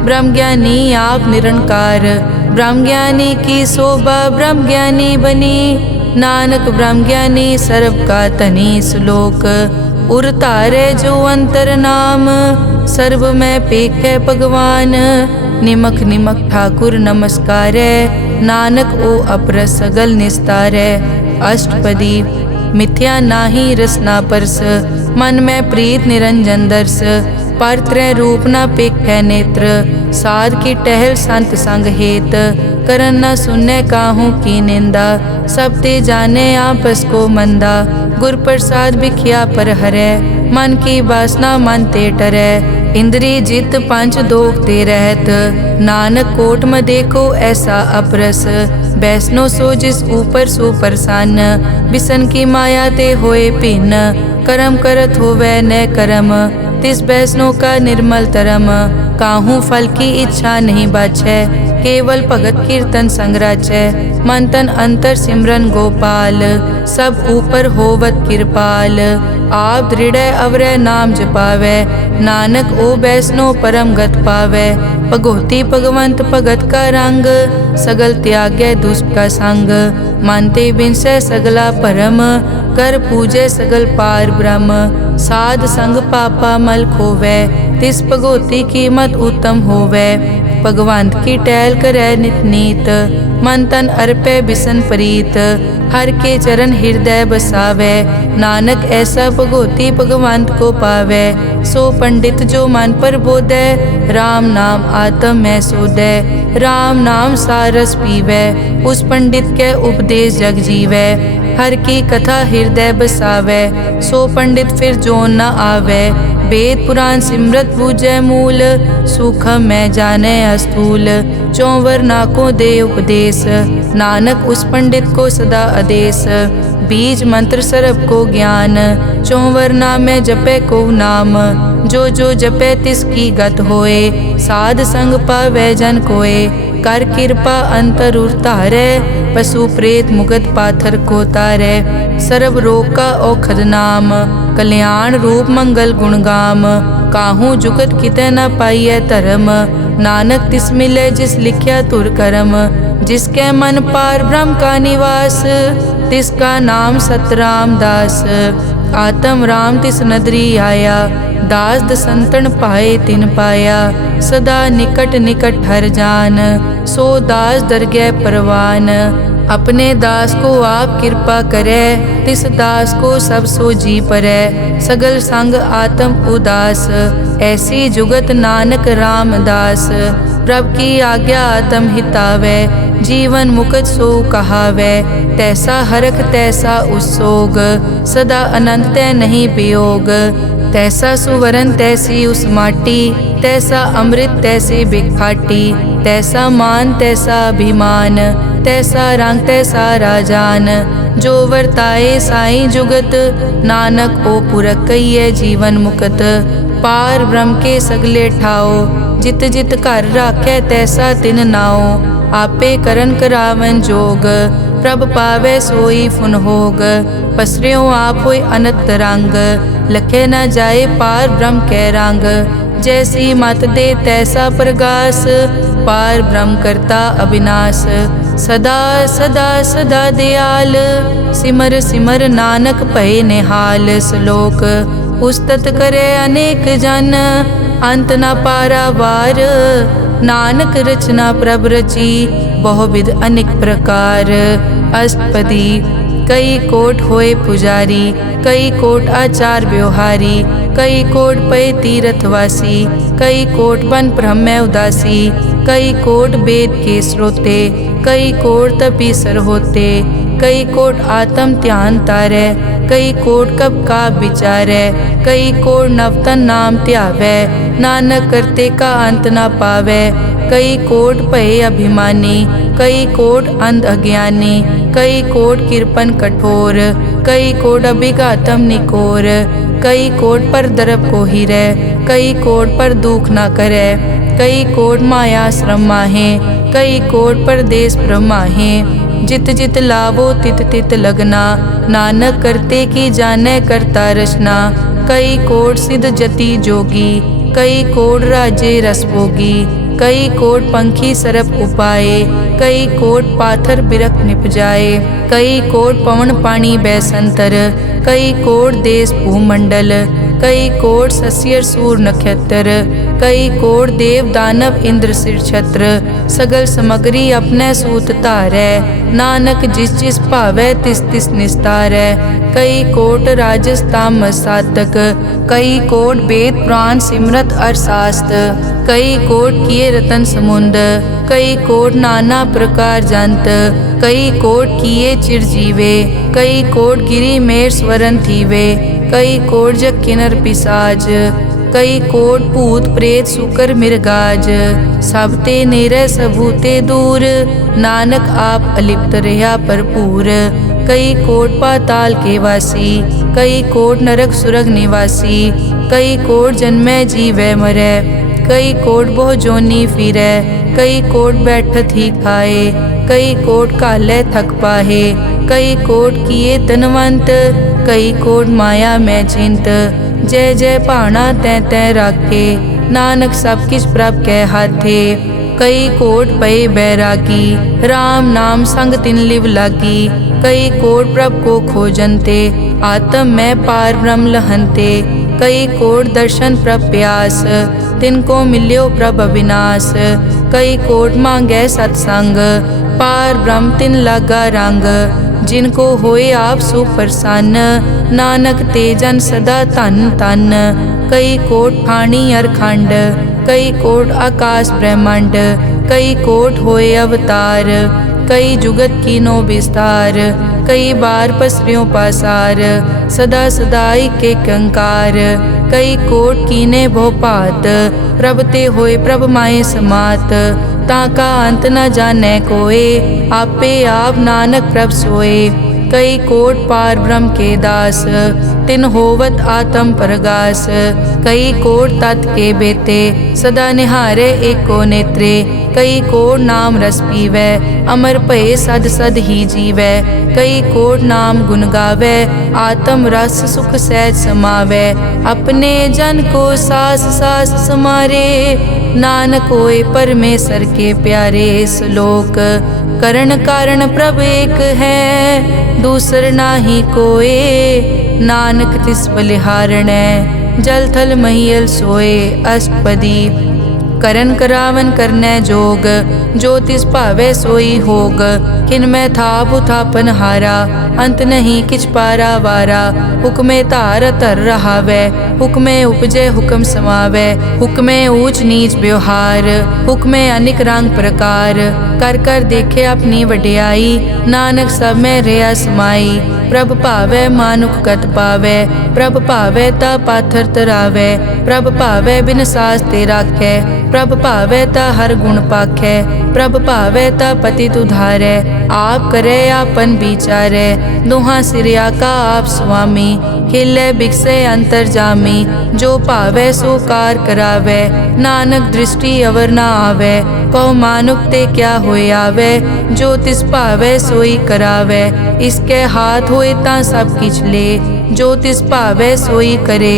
ब्रह्म ज्ञानी आप निरंकार। ब्रह्म ज्ञानी की शोभा ब्रह्म ज्ञानी बनी, नानक ब्रह्म ज्ञानी सर्व का तनी। श्लोक उर तारे जो अंतर नाम, सर्व में पेखे भगवान। निमक निमक ठाकुर नमस्कारे, नानक ओ अपर सगल निस्तारे। अष्टपदी मिथ्या नाही रसना परस, मन में प्रीत निरंजन दर्श। पर त्रय रूप न पेखे नेत्र, साध की टहल संत संग हेत। करन न सुने काहू की निंदा, सब ते जाने आपस को मंदा। गुर प्रसाद बिखिया पर हरै, मन की वासना मन ते टरै। इंद्री जित पंच दोख ते रहत, नानक कोट में देखो ऐसा अपरस। बैसनो सो जिस ऊपर सो प्रसन्न, बिसन की माया ते होए भिन्न, करम करत होवै न करम, तिस बैसनो का निर्मल तरम, काहू फल की इच्छा नहीं बाछै, केवल भगत कीर्तन संग राचै, मन तन अंतर सिमरन गोपाल, सब ऊपर होवत कृपाल, आप दृढ़ अवरै नाम जपावै, नानक ओ बैसनो परम गत पावै, भगोती भगवंत भगत का रंग, सगल त्यागै दुष्ट का संग, मानते बिनसै सगला परम, कर पूजै सगल पार ब्रह्म, साध संग पापा मल खोवै, तिस भगोती कीमत उत्तम होवै, भगवंत की टहल करै नित नीत, मन तन अर्पै बिसन प्रीत, हर के चरण हृदय बसावै, नानक ऐसा भगोती भगवंत को पावै, सो पंडित जो मन पर बोधै, राम नाम आत्म में सोधै, राम नाम सारस पीवै, उस पंडित के उपदेश जग जीवै, हर की कथा हृदय बसावै, सो पंडित फिर जोन न आवै, वेद पुराण सिमरत बूझै मूल, सूखम मैं जाने अस्थूल, चौवर नाकों दे उपदेश, नानक उस पंडित को सदा आदेश, बीज मंत्र सरब को ज्ञान, चौवर नाम जपे को नाम, जो जो जपे तिसकी गत होए, साध संग पावै जन कोए, कर कृपा अंतर उतारै, पशु प्रेत मुगत पाथर को तारै, सर्व रोग का औखद नाम, कल्याण रूप मंगल गुणगाम, काहू जुगत कितै न पाइयै धर्म, नानक तिस मिलै जिस लिखिया तुर करम, जिसके मन पार ब्रह्म का निवास, तिसका नाम सतराम दास, आत्म राम तिस नदरी आया, दास दसंतन पाए तिन पाया, सदा निकट निकट हर जान, सो दास दरगह परवान, अपने दास को आप कृपा करे, तिस दास को सब सो जी परै, सगल संग आत्म उदास, ऐसी जुगत नानक रामदास, प्रभ की आज्ञा आत्म हितावै, जीवन मुकत सो कहावै, तैसा हरख तैसा उसोग, सदा अनंत तै नहीं वियोग, तैसा सुवरन तैसी उस माटी, तैसा अमृत तैसी बिखाटी, तैसा मान तैसा अभिमान, तैसा रंग तैसा राजान, जो वर्ताए साई जुगत, नानक ओ पुरख कहिए जीवन मुकत, पार ब्रह्म के सगले ठाओ, जित जित घर राखै तैसा तिन नाओ, आपे करन करावन जोग, प्रभ पावै सोई फुन होग, पसरियो आप होय अनंत रंग, लखे न जाए पार ब्रह्म कै रंग, जैसी मत दे तैसा प्रगास, पार ब्रह्म करता अविनाश, सदा सदा सदा दयाल, सिमर सिमर नानक भय निहाल, श्लोक उस्तत करे अनेक जन, अंत न पारावार, नानक रचना प्रभ रची, बहुविध अनेक प्रकार, अष्टपदी कई कोट होए पुजारी, कई कोट आचार व्यवहारी, कई कोट पय तीर्थवासी, कई कोट बन ब्रह्म उदासी, कई कोट वेद के स्रोते, कई कोट तपीसर होते, कई कोट आत्म ध्यान तारै, कई कोट कब का विचारै, कई कोट नवतन नाम ध्यावै, नानक करते का अंत न पावै, कई कोट भय अभिमानी, कई कोट अंध अज्ञानी, कई कोट कृपन कठोर, कई कोट अभिघातम निकोर, कई कोट पर दरब को हिरै, कई कोट पर दुख न करै, कई कोट माया श्रम माहे, कई कोट परदेश ब्रह्माहे, जित जित लावो तित तित लगना, नानक करते की जाने करता रचना, कई कोट सिद्ध जति जोगी, कई कोट राजे रस भोगी, कई कोट पंखी सरप उपाए, कई कोट पाथर बिरक निपजाए, कई कोट पवन पानी बैसंतर, कई कोट देश भूमंडल, कई कोट सस्यर सूर नक्षत्र, कई कोट देव दानव इंद्र सिर छत्र, सगल समग्री अपने सूत धारै, नानक जिस जिस भावै तिस तिस निस्तारै, कई कोट राजस तामस सातक, कई कोट वेद पुराण सिमरत अरशास्त्र, कई कोट किए रतन समुंद, कई कोट नाना प्रकार जंत, कई कोट किए चिरजीवे, कई कोट गिरी मेर स्वरन थीवे, कई कोट जग किनर पिसाज, कई कोट भूत प्रेत सुकर मिर्गाज, सब ते नेरे सबूते दूर, नानक आप अलिप्त रहा भरपूर। कई कोट पाताल के वासी, कई कोट नरक सुरग निवासी, कई कोट जन्मै जीवै मरै, कई कोट बहु जोनी फिरै, कई कोट बैठत ही खाए, कई कोट कालै थक पाहे, कई कोट किए धनवंत, कई कोट माया मैं चिंत। जय जय भाना तैं तैं राखे, नानक सब किछ प्रभ कै हाथे। कई कोट पए बैरागी, राम नाम संग तिन लिव लागी, कई कोट प्रभ को खोजनते, आत्म में पार ब्रह्म लहनते। कई कोट दर्शन प्रभ प्यास, तिनको मिल्यो प्रभ अविनाश, कई कोट मांगै सत्संग, पार ब्रह्म तिन लागा रंग। जिनको होए आप सुप्रसन्न, नानक ते जन सदा धन धन। कई कोट ठाणी अरखंड, कई कोट आकाश ब्रह्मांड, कई कोट होए अवतार, कई जुगत कीनो विस्तार। कई बार पसरियों पासार, सदा सदाई के कंकार, कई कोट कीने भो भात, प्रभ ते होए प्रभ माए समात। ताका अंत न जाने कोए, आपे आप नानक प्रभ सोए। कई कोट पार ब्रह्म के दास, तिन होवत आत्म परगास। कई कोट तत् के बेते, सदा निहारे एको नेत्रे। कई कोट नाम रस पीवै, अमर भये सद सद ही जीवै। कई कोट नाम गुण गावै, आत्म रस सुख सहज समावै। अपने जन को सास सास समारे, नानक होए परमेश्वर के प्यारे। श्लोक करण कारण प्रभ एक है, दूसर नाही कोए, नानक तिस बलिहारणै, जल थल महियल सोए। अष्टपदी करन करावन करनै जोग, जो तिस भावै सोई होग। किन में था बुथापन हारा, अंत नहीं किछ पारा वारा। हुक्मे धार धर रहावै, हुक्मे उपजे हुक्म समावै। हुक्मे ऊंच नीच व्यवहार, हुक्मे अनिक रंग प्रकार। कर कर देखे अपनी वड्याई, नानक सब में रहा समाई। प्रभ भावै मानुख गत पावै, प्रभ भावै ता पाथर तरावै। प्रभ भावै बिन सास ते राखै, प्रभ भावै ता हर गुण पाखै। प्रभ भावै ता पतित उधारै, आप करे आपन विचारै। दोहां सिरिया का आप स्वामी, खिलै बिकसै अंतर जामी। जो भावै सो कार करावै, नानक दृष्टि अवर ना आवै। कहो मानुक ते क्या होए आवै, जो तिस भावै सोई करावै। इसके हाथ होए तां सब किछ ले, जो तिस भावै सोई करे।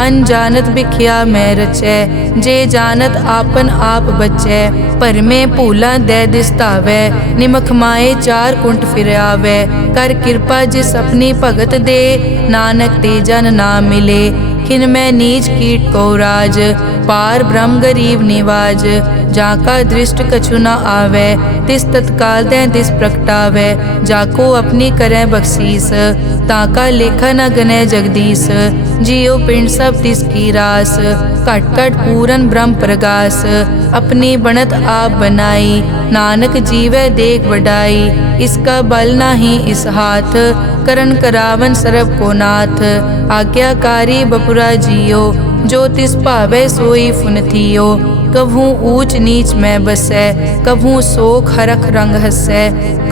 अनजानत बिख्या मैं रचै, जे जानत आपन आप बचै। पर में भूला दे दिसतावै, निमख माए चार कुंट फिर आवै। कर कृपा जिस अपनी भगत दे, नानक ते जन ना मिले। खिन मैं नीच कीट को राज, पार ब्रह्म गरीब निवाज। जाका दृष्ट कछु न आवै, तिस तत्काल दे दिस प्रगटावै। जाको अपनी करै बख्शीस, ताका लेखा न गनै जगदीश। जियो पिंड सब तिसकी रास, घट घट पूरन ब्रह्म प्रगास। अपनी बनत आप बनाई, नानक जीवै देख वडाई। इसका बल नाही इस हाथ, करन करावन सरब को नाथ। आज्ञाकारी बपुरा जियो, जो तिस भावै सोई फुन थियो। कभू ऊंच नीच में बसै, कभू शोक हरख रंग हसै।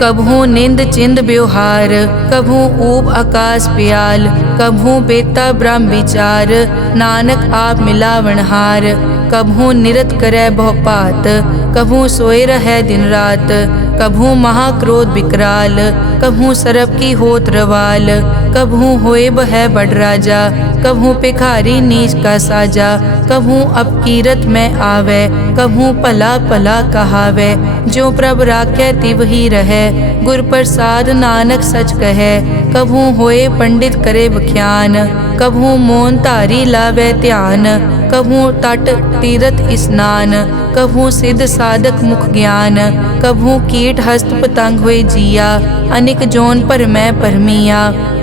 कभू निंद चिंद व्यवहार, कभू ऊब आकाश प्याल। कभू बेता ब्रह्म विचार, नानक आप मिलावनहार। कभू निरत करै बहु पात, कभू सोए रहै दिन रात। कभू महाक्रोध विकराल, कभू सरब की होत रवाल। कभू होए बह बड़ राजा, कभू भिखारी नीच का साजा। कभू अपकीरत में आवे, कभू भला भला कहावे। जो प्रभ राखै तिव ही रहै, गुर प्रसाद नानक सच कहै। कभू होए पंडित करे बख्यान, कभू मौन धारी लावे ध्यान। कभू तट तीरथ स्नान, कभू सिद्ध साधक मुख ज्ञान। कभू कीट हस्त पतंग होए जिया, अनिक जोन पर मैं परमिया।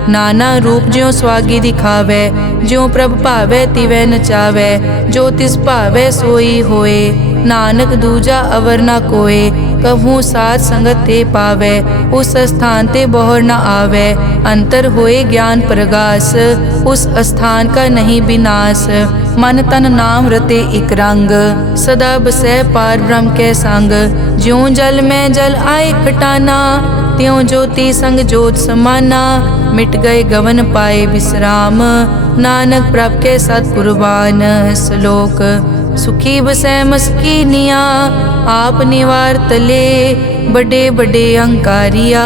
नाना रूप ज्यों स्वागी दिखावे, ज्यों प्रभ भावै तिवै नचावै। जो तिस भावै सोई होए, नानक दूजा अवर ना कोए। कभू साथ संगत ते पावे, उस स्थान ते बहुर न आवे। अंतर होए ज्ञान प्रगास, उस स्थान का नहीं विनाश। मन तन नाम रते इक रंग, सदा बसै पार ब्रह्म के संग। ज्यों जल में जल आए खटाना, त्यों ज्योति संग ज्योत समाना। मिट गए गवन पाए विश्राम, नानक प्रभ के सतपुरबान। श्लोक सुखी बसै मस्कीनिया, आप निवार तले। बड़े बड़े अहंकारिया,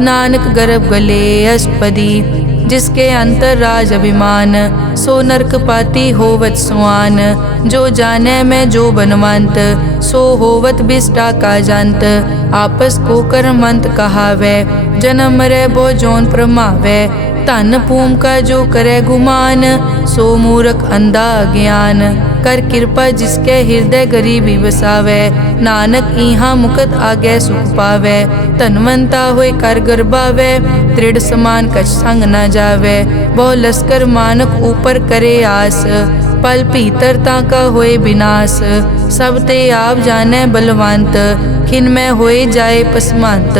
नानक गर्भ गले अष्टपदी। जिसके अंतर राज अभिमान, सो नरक पाती होवत सुआन। जो जाने में जो बनवंत, सो होवत बिष्टा का जंत। आपस को कर्मंत कहावे, जन्म मरे बो जोन प्रमावे। धन भूम का जो करे गुमान, सो मूर्ख अंधा ज्ञान। कर कृपा जिसके हृदय गरीबी बसावे, नानक इहाँ मुकत आगे सुख पावे। धनवंता होए कर गर्बावे, दृढ़ समान कछ संग न जावे। बहु लश्कर मानक ऊपर करे आस, पल भीतरता का होए विनाश। सब ते आप जाने बलवंत, खिन में होए जाए पसमंत।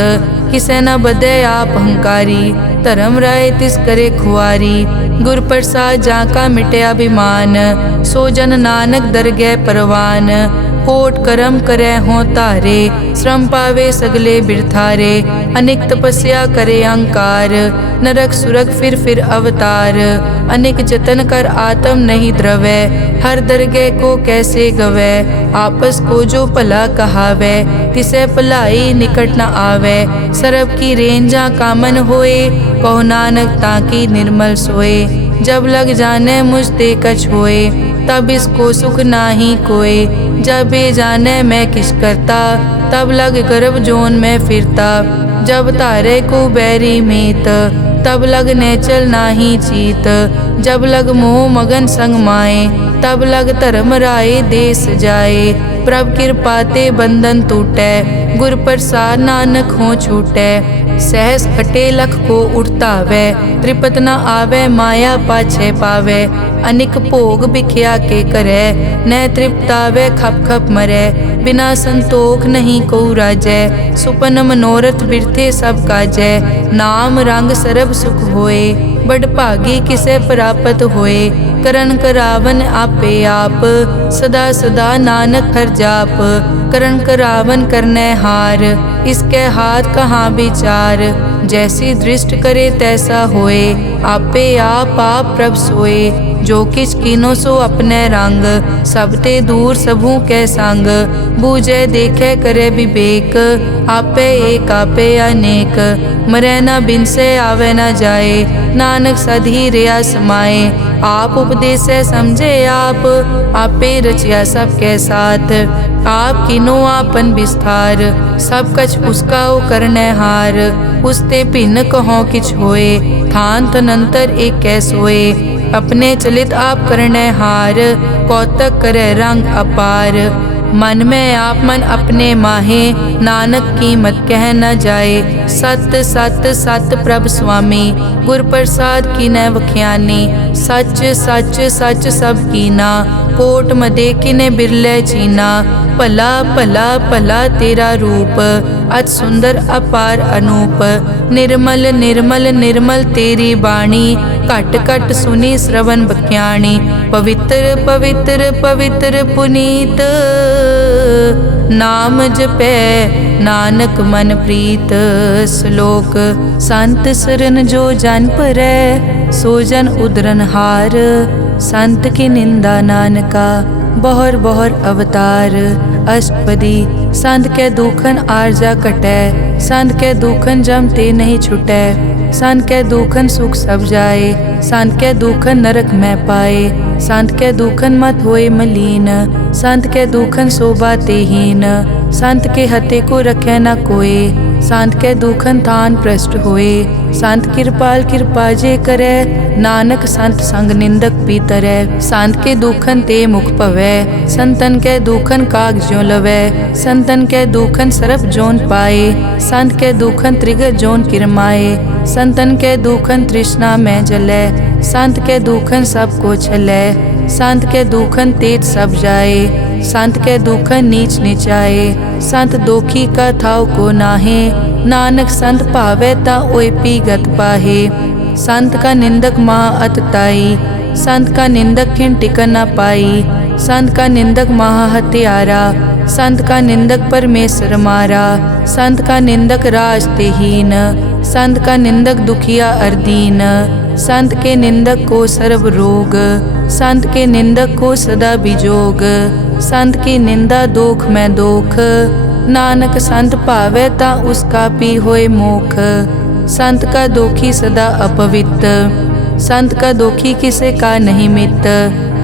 किसे न बदे आप अहंकारी, धर्म राय तिस करे खुआरी। गुर प्रसाद जाका मिटे अभिमान, सो जन नानक दरगह परवान। कोट कर्म करे हों तारे, श्रम पावे सगले बिरथारे। अनेक तपस्या करे अहंकार, नरक सुरग फिर अवतार। अनेक जतन कर आत्म नहीं द्रवे, हर दरगह को कैसे गवे। आपस को जो भला कहावे, तिसे भलाई निकट न आवे। सरब की रेंजा कामन होए, कहो नानक ताकि निर्मल सोए। जब लग जाने मुझ ते कछ होए, तब इसको सुख नाही कोय। जब ये जाने मैं किस करता, तब लग गर्भ जोन में फिरता। जब तारे को बैरी मीत, तब लग नेचल नाही चीत। जब लग मोह मगन संग माए, तब लग धर्म राय देश जाए। प्रभ कृपा ते बंधन टूटे, गुर प्रसाद नानक हो छूटे। सहस कटे लख को उठतावे, त्रिपत न आवे माया पाछे पावे। अनिक भोग बिख्या के करे, न तृप्तावे खप खप मरे। बिना संतोख नहीं को राजै, सुपन मनोरथ बिरथे सब काजै। नाम रंग सरब सुख होए, बड़ भागी किसे प्राप्त होए। करन करावन आपे आप, सदा सदा नानक हर जाप। करन करावन करने हार, इसके हाथ कहाँ विचार। जैसी दृष्ट करे तैसा होए, आपे आप प्रभ सोए। जो किछ कीनो सो अपने रंग, सब ते दूर सबू के संग। बूझे देखे करे विवेक, आपे एक आपे अनेक। मरे न बिन से आवे न जाए, नानक सधी रिया समाए। आप उपदेश समझे आप, आपे रचिया सबके साथ। आप किनो आपन विस्तार, सब कछ उसका ओ करने हार। उसते भिन्न कहो किछ होए, थान तनंतर एक कैसोए। अपने चलित आप करने हार, कौतक करे रंग अपार। मन में आप मन अपने माहे, नानक कीमत कह न जाए। सत सत सत प्रभ स्वामी, गुर प्रसाद की न वख्यानी। सच सच सच सब कीना, कोट मदे किने बिरले चीना। भला भला भला तेरा रूप, अति सुंदर अपार अनूप। निर्मल निर्मल निर्मल तेरी बाणी, घट घट सुनी श्रवण बख्याणी। पवित्र पवित्र पवित्र पुनीत, नाम जपै नानक मन प्रीत। श्लोक संत सरन जो जन परै, सो जन उदरन हार। संत की निंदा नानका, बहुर बहुर अवतार। अष्टपदी संत के दुखन आरजा कटै, संत के दुखन जम ते नहीं छुटै। संत के दुखन सुख सब जाए, संत के दुखन नरक में पाए। संत के दुखन मत होए मलीन, संत के दुखन शोभा ते हीन। संत के हते को रखे न कोय, संत के दुखन थान भ्रष्ट होए। संत कृपाल कृपा जे करे, नानक संत संग निंदक भी तरै। संत के दुखन ते मुख पवै, संतन के दुखन काग ज्यों लवै। संतन के दुखन सरप जोन पाए, संत के दुखन त्रिगर जोन किरमाए। संतन के दुखन तृष्णा में जलै, संत के दुखन सब को छलै। संत के दुखन तेज सब जाए, संत के दुख नीच निचाए। संत दोखी का थाव को नाहे, नानक संत भावे ता ओए पी गत पाहे। संत का निंदक महा अतताई, संत का निंदक खिन टिकन न पाई। संत का निंदक महा हत्यारा, संत का निंदक परमेश्वर मारा। संत का निंदक राज तेहीन, संत का निंदक दुखिया अरदीन। संत के निंदक को सर्व रोग, संत के निंदक को सदा बिजोग। संत की निंदा दोख में दोख, नानक संत भावे ता उसका पी होए मोख। संत का दोखी सदा अपवित्र, संत का दोखी किसे का नहीं मित।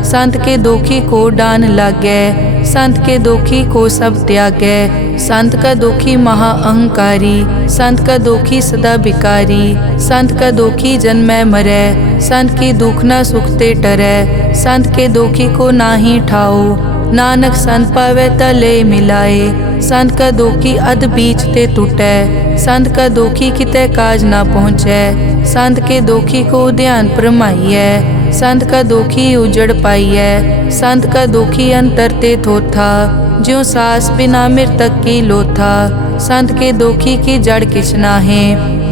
संत के दोखी को डान लागे, संत के दोखी को सब त्यागे। संत का दोखी महा अहंकारी, संत का दोखी सदा बिकारी। संत का दोखी जन्मै मरै, संत की दुख न सुखते टरै। संत के दोखी को नाही ठाओ, नानक संत पावे ता ले मिलाए। संत का दोखी अध बीच ते टूटै, संत का दोखी किते काज ना पहुँचै। संत के दोखी को ध्यान परमाइयै, संत का दोखी उजड़ पाइयै। संत का दोखी अंतर ते थोथा, ज्यों सास बिना मृतक की लोथा। संत के दोखी की जड़ किछ नाहे,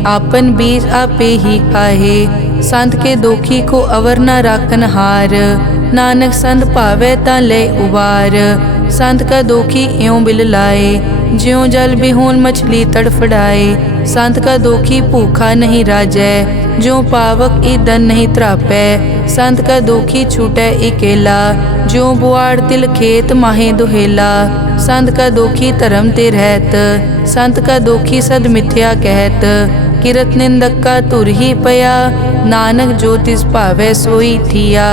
आपन बीज आपे ही खाहे। संत के दोखी को अवर न राखन हार, नानक संत भावे ता ले उबार। संत का दोखी इयों बिल लाए, ज्यों जल बिहून मछली तड़फड़ाए। संत का दोखी भूखा नहीं राजै, ज्यों पावक ईंधन नहीं त्रापै। संत का दोखी छूटै इकेला, ज्यों बुआड़ तिल खेत माहे दुहेला। संत का दोखी धर्म ते रहत, संत का दोखी सद मिथ्या कहत। किरत निंदक का तुर ही पया, नानक जो तिस भावै सोई थिया।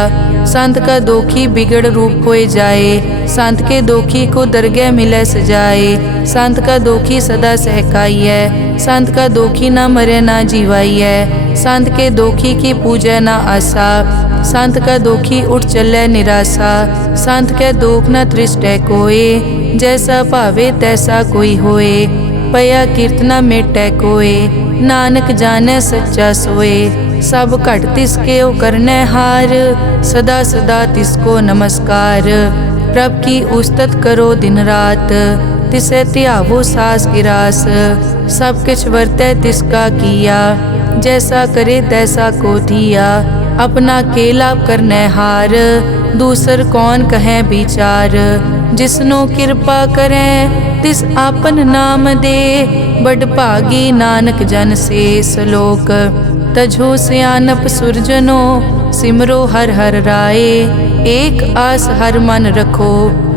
संत का दोखी बिगड़ रूप होए जाए, संत के दोखी को दरगह मिले सजाए। संत का दोखी सदा सहकाइयै, संत का दोखी ना मरे ना जीवाइयै। संत के दोखी की पूजै ना आसा, संत का दोखी उठ चलै निराशा। संत के दोख न तृष्टै कोय, जैसा भावे तैसा कोई होए। पया कीर्तना मेटै कोय, नानक जाने सच्चा सोए। सब घट तिसके ओ करनै हार, सदा सदा तिसको नमस्कार। प्रभ की उस्तत करो दिन रात, तिसे ध्यावो सास गिरास। सब किछ वरतै तिसका किया, जैसा करे तैसा को दिया। अपना केला करनै हार, दूसर कौन कहे विचार। जिसनो कृपा करै तिस आपन नाम दे, बड़ भागी नानक जन से सलोक। तजो सियानप सुरजनो, सिमरो हर हर राए। एक आस हर मन रखो,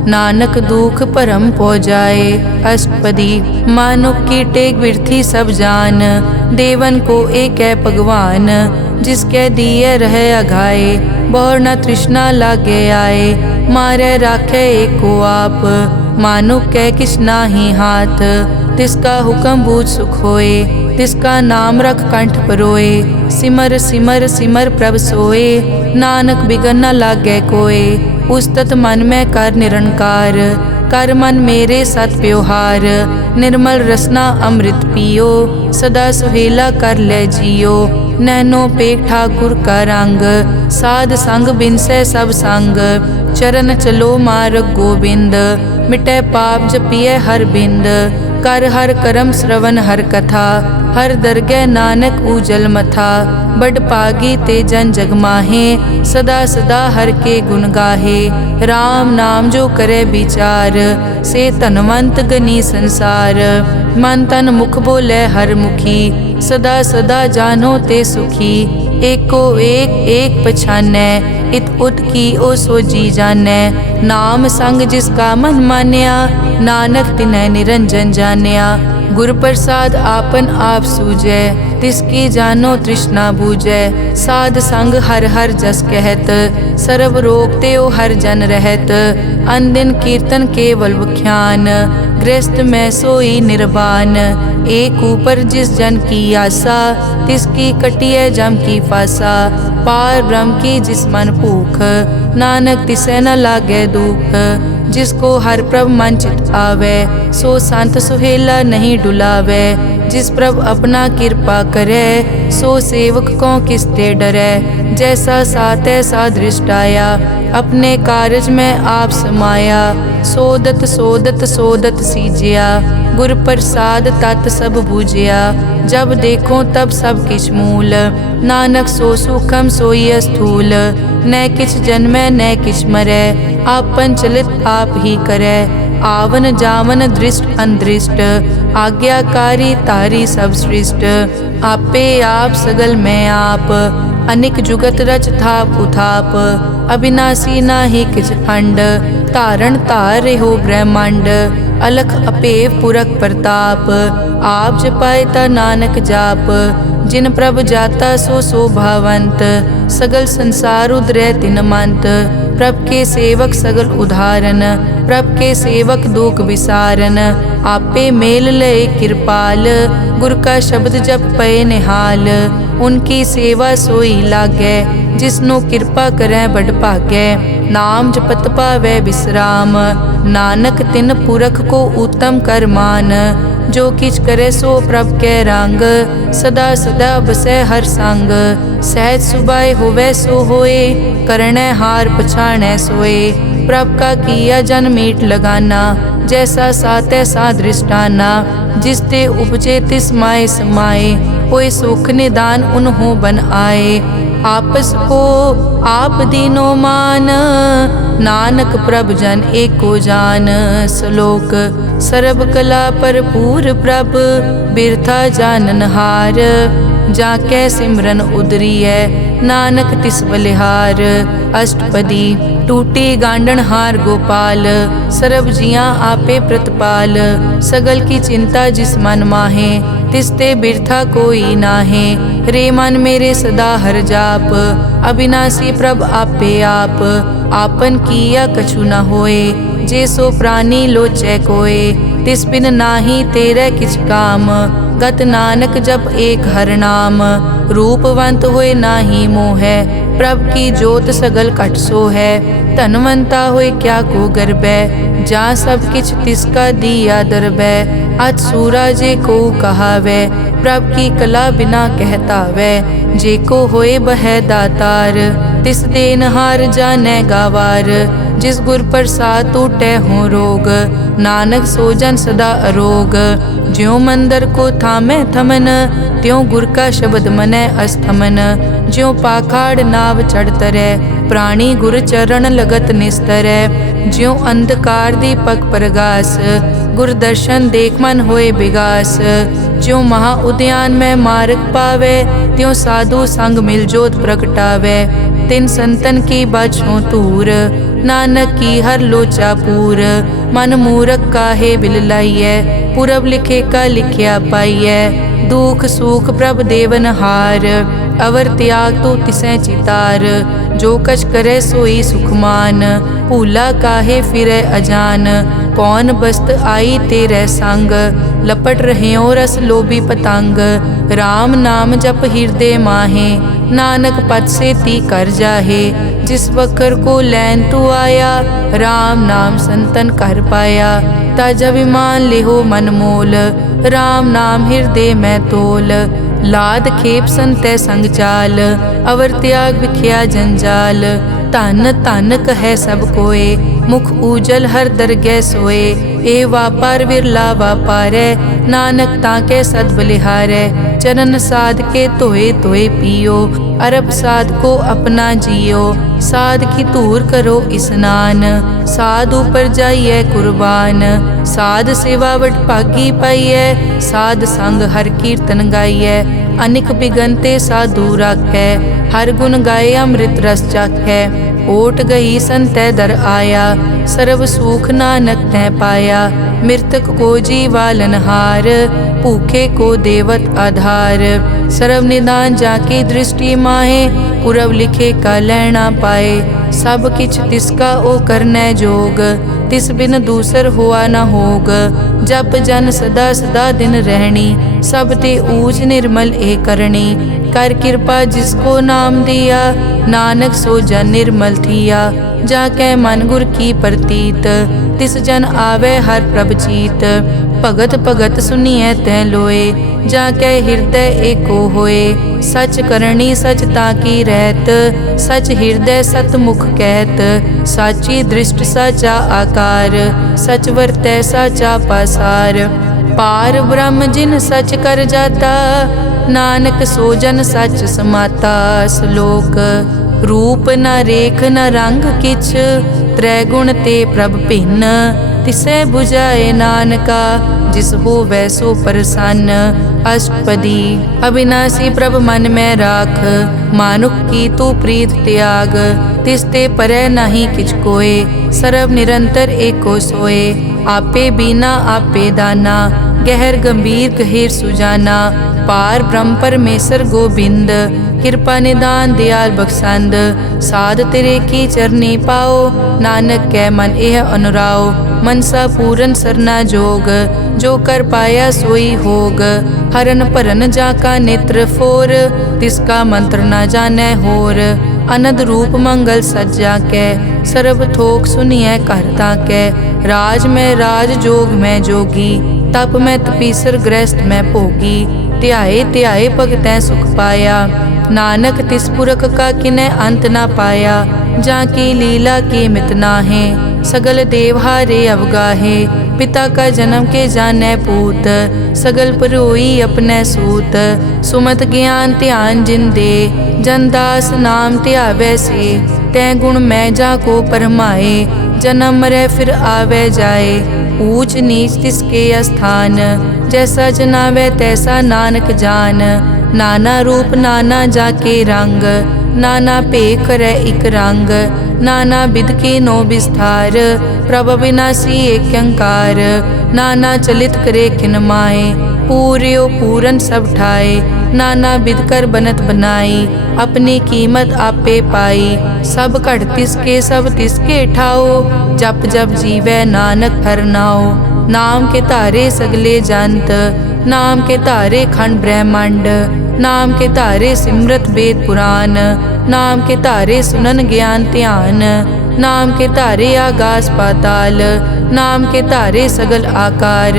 नानक दुख परम पो जाए। अष्टपदी मानुक की टेक बिरथी सब जान, देवन को एक है भगवान। जिसके दिए रहे अघाए, बहुर न तृष्णा लागे आए। मारे राखे एको आप, मानुक कै किछ नाही हाथ। तिसका हुक्म बूझ सुख होए, तिसका नाम रख कंठ परोए। सिमर सिमर सिमर प्रभ सोए, नानक बिगन न लागे कोय। उस्तत मन में कर निरंकार, कर मन मेरे सत प्योहार। निर्मल रसना अमृत पियो, सदा सुहेला कर ले जियो। नैनो पेख ठाकुर का रंग, साध संग बिनसे सब संग। चरण चलो मार्ग गोबिंद, मिटे पाप जपिए हर बिंद। कर हर करम श्रवण हर कथा, हर दरगह नानक उजल मथा। बड़ पागी ते जन जग माहे, सदा सदा हर के गुण गाहे। राम नाम जो करे विचार, से धनवंत गनी संसार। मन तन मुख बोले हर मुखी, सदा सदा जानो ते सुखी। एको एक एक पछानै, इत उत की ओ सोजी जानै। नाम संग जिसका मन मान्या, नानक तिन्है निरंजन जान्या। गुर प्रसाद आपन आप सूझै, तिसकी जानो तृष्णा बूझै। साध संग हर हर जस कहत, सर्व रोग ते ओ हर जन रहत। अनदिन कीर्तन केवल बख्यान, गृहस्थ में सोई निर्वाण। एक ऊपर जिस जन की आशा, तिसकी कटिए जम की फासा। पार ब्रह्म की जिस मन भूख, नानक तिसे न लागे दुख। जिसको हर प्रभ मन चित आवे, सो संत सुहेला नहीं डुलावे। जिस प्रभ अपना कृपा करे, सो सेवक को किसते डरे। जैसा सात ऐसा दृष्टाया, अपने कारज में आप समाया। ਸੋਦਤ ਸੋਦਤ ਸੋਦਤ ਸੀਜਿਆ, ਗੁਰ ਪ੍ਰਸਾਦ ਤਤ ਸਭ ਬੂਝਿਆ। जब देखो तब सब किछ मूल, नानक सो सूखम सोई स्थूल। न किछ जन्मै न किछ मरै, आपन चलित आप ही करै। आवन जावन दृष्ट अनदृष्ट, आज्ञाकारी तारी सब सृष्ट। आपे आप सगल मैं आप, अनिक जुगत रच थाप उथाप। अविनाशी नाहि किछ खंड, धारण धार रहो ब्रह्मांड। अलख अपेव पुरख प्रताप, आप जपाए ता नानक जाप। जिन प्रभ जाता सो शोभावंत, सगल संसार उदरै तिन मंत। प्रभ के सेवक सगल उदाहरण, प्रभ के सेवक दुख विसारन। आपे मेल लय कृपाल, गुर का शब्द जप पए निहाल। उनकी सेवा सोई लागै, जिसनो कृपा करै बड़ भागै। नाम जपत पावै विश्राम, नानक तिन पुरख को उत्तम कर मान। जो किछ करे सो प्रभ कै रंग, सदा सदा बसै हर संग। सहज सुभाए होवै सो होए, करणै हार पछाणै सोए। प्रभ का किया जन मीट लगाना, जैसा सातै सा दृष्टाना। जिस ते उपजे तिस माए समाए, होए सुख निदान उन्हों बन आए। आपस को आप दीनो मान, नानक प्रभ जन एको जान। श्लोक सर्ब कला भरपूर प्रभ, बिरथा जाननहार। जाकै सिमरन उदरियै, नानक तिस बलिहार। अष्टपदी टूटी गांडन हार गोपाल, सर्ब जियां आपे प्रतिपाल। सगल की चिंता जिस मन माहे, तिसते बिरथा कोई नाहे। रे मन मेरे सदा हर जाप, अविनाशी प्रभ आपे आप। आपन किया कछु न होए, जे सो प्राणी लोचै कोय। तिस बिन नाही तेरे किछ काम, गत नानक जप एक हर नाम। रूपवंत होए नाही मोह, प्रभ की जोत सगल कट सो है। धनवंता होए क्या को गर्बै, जा सब किछ तिसका दिया दरबै। अज सूरा जे को कहावै, प्रभ की कला बिना कहतावै। जे को होए बह दातार, तिस देनहार जानै गावार। जिस गुर प्रसाद टूटै हो रोग, नानक सो जन सदा अरोग। ज्यों मंदिर को थामै थमन, त्यों गुर का शब्द मनै अस्थमन। ज्यों पाखाड़ नाव चढ़ तरै, प्राणी गुर चरण लगत निस्तरै। ज्यों अंधकार दीपक प्रगास, गुर दर्शन देख मन होए विगास। ज्यों महा उद्यान में मार्ग पावे, त्यों साधु संग मिल जोत प्रगटावे। तिन संतन की बाछों तूर, नानक की हर लोचा पूर। मन मूरख काहे बिल लाइयै, पुरब लिखे का लिखिया पाइयै। दुख सुख प्रभ देवन हार, अवर त्याग तो तिसै चितार। जो कछ करे सोई सुखमान, भूला काहे फिरै अजान। कौन बस्त आई तेरे संग, लपट रहे रस लोभी पतंग। राम नाम जप हृदय माहे, नानक पद से ती कर जाहे। जिस वखर को लैन तू आया, राम नाम संतन कर पाया। तज अभिमान लेहो मन मोल, राम नाम हृदय में तोल। लाद खेप संतै संग चाल, अवर त्याग विख्या जंजाल। धन धन कहे सब कोय, मुख उजल हर दरगह सोए। ए वापार विरला वापारै, नानक ताके सद बलिहारै। चरण साध के धोए धोए पियो, अरब साध को अपना जियो। साध की धूर करो स्नान, साध ऊपर जाइए कुर्बान। साध सेवा वड भागी पाइयै, साध संग हर कीर्तन गाइयै। अनिक बिगनते साधु राखै, हर गुण गाए अमृत रस चाखै। ओट गई संतै दर आया, सर्व सुख नानक तै पाया। मृतक को जीवालन हार, भूखे को देवत आधार। सर्व निदान जाकी दृष्टि माहे, पुरब लिखे का लैना पाए। सब किछ तिसका ओ करनै जोग, तिस बिन दूसर हुआ न होग। जप जन सदा सदा दिन रहनी, सब ते ऊच निर्मल ए करनी। कर कृपा जिसको नाम दिया, नानक सो जन निर्मल थिया। जाकै मन गुर की प्रतीत, तिस जन आवे हर प्रभ जीत। भगत भगत सुनिए तै लोए, जाके हृदय एको होए। सच करनी सच ताकी रहत, सच हृदय सत मुख कहत। साची दृष्ट साचा आकार, सच वरतै साचा पासार। पार ब्रह्म जिन सच कर जाता, नानक सो जन सच समाता। श्लोक रूप न रेख न रंग किछ, त्रैगुण ते प्रभ भिन्न। तिसै बुझाए नानका, जिस होवै सो प्रसन्न। अष्टपदी अविनाशी प्रभ मन में राख, मानुख की तू प्रीत त्याग। तिसते परै नहीं किछ कोय, सर्व निरंतर एको सोए। आपे बीना आपे दाना, गहर गंभीर गहीर सुजाना। पार ब्रह्म परमेश्वर गोबिंद, कृपा निदान दयाल बख्शंद। साध तेरे की चरनी पाओ, नानक कै मन एह अनुराओ। मनसा पूरन सरना जोग, जो कर पाया सोई होग। हरन भरन जाका नेत्र फोर, तिसका मंत्र न जानै होर। अनद रूप मंगल सज्जा कै, सर्ब थोक सुनिए कर ताकै। राज में राज जोग में जोगी, तप में तपीसर गृहस्थ में भोगी। ध्याए ध्याए भगतै सुख पाया, नानक तिस पुरख का किनै अंत ना पाया। जाकी लीला की मित नाहे, सगल देव हारे अवगाहे। पिता का जन्म के जानै पूत, सगल परोई अपने सूत। सुमत ज्ञान ध्यान जिन दे, जनदास नाम ध्यावै से। तै गुण मैं जाको परमाए, जन्म मरै फिर आवे जाए। ऊंच नीच तिसके स्थान, जैसा जनावे तैसा नानक जान। नाना रूप नाना जाके रंग, नाना भेख करे इक रंग। नाना बिध के नो विस्तार, प्रभ विनाशी एक अंकार। नाना चलित करे खिन माए, पूर्यो पूरन सब ठाए। नाना बिध कर बनत बनाई, अपनी कीमत आपे पाई। सब घट तिसके सब तिसके ठाओ, जप जप जीवै नानक हर नाओ। नाम के तारे सगले जंत, नाम के तारे खंड ब्रह्मांड। नाम के तारे सिमरत वेद पुराण, नाम के तारे सुनन ज्ञान ध्यान। नाम के तारे आकाश पाताल, नाम के तारे सगल आकार।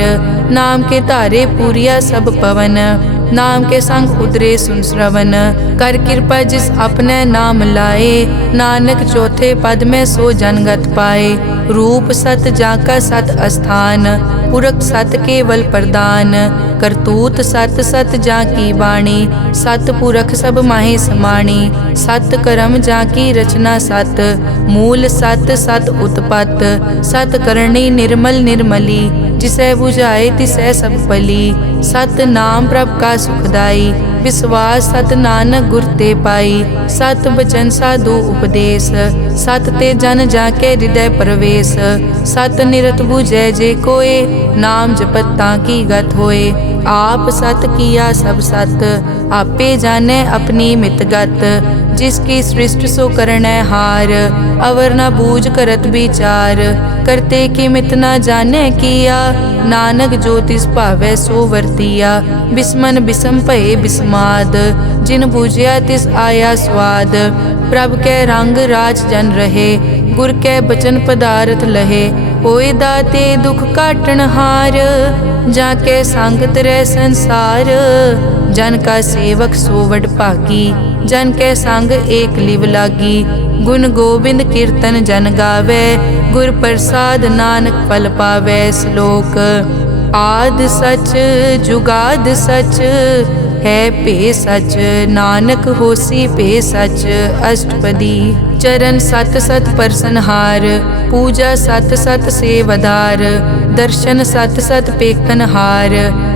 नाम के तारे पूरिया सब पवन, नाम के संग उतरे सुन श्रवण। कर कृपा जिस अपने नाम लाए, नानक चौथे पद में सो जनगत पाए। रूप सत जाका सत अस्थान, पुरख सत केवल प्रदान। करतूत सत सत जाकी वाणी, सत पुरख सब माहे समाणी। सत कर्म जाकी रचना सत, मूल सत सत उत्पत। सत करणी निर्मल निर्मली, जिसे बुझाए तिसै सब पली। सत नाम प्रभ का सुखदाई, विश्वास सत नानक गुर ते पाई। सत बचन साधु उपदेश, सत ते जन जाके हृदय प्रवेश। सत निरत बुझै जे कोय, नाम जपत ताकी गत होए। आप सत किया सब सत, आपे जाने अपनी मित गत। जिसकी सृष्टि सो करनै हार, अवर न बूझ करत विचार। करते की मित न जाने किया, नानक जो तिस भावै सो वर्तिया। बिस्मन बिसम भये बिस्माद, जिन बूझिया तिस आया स्वाद। प्रभ कै रंग राज जन रहे, गुर कै बचन पदारथ लहे। होए दाते दुख काटन हार, जाके संग तरै संसार। जन का सेवक सो वड भागी, जन कै संग एक लिव लागी। गुण गोबिंद कीर्तन जन गावे, गुर प्रसाद नानक फल पावे। श्लोक आद सच जुगाद सच, है पे सच नानक होसी पे सच। अष्टपदी चरण सत सत परसनहार, पूजा सत सत सेवदार। दर्शन सत सत पेखनहार,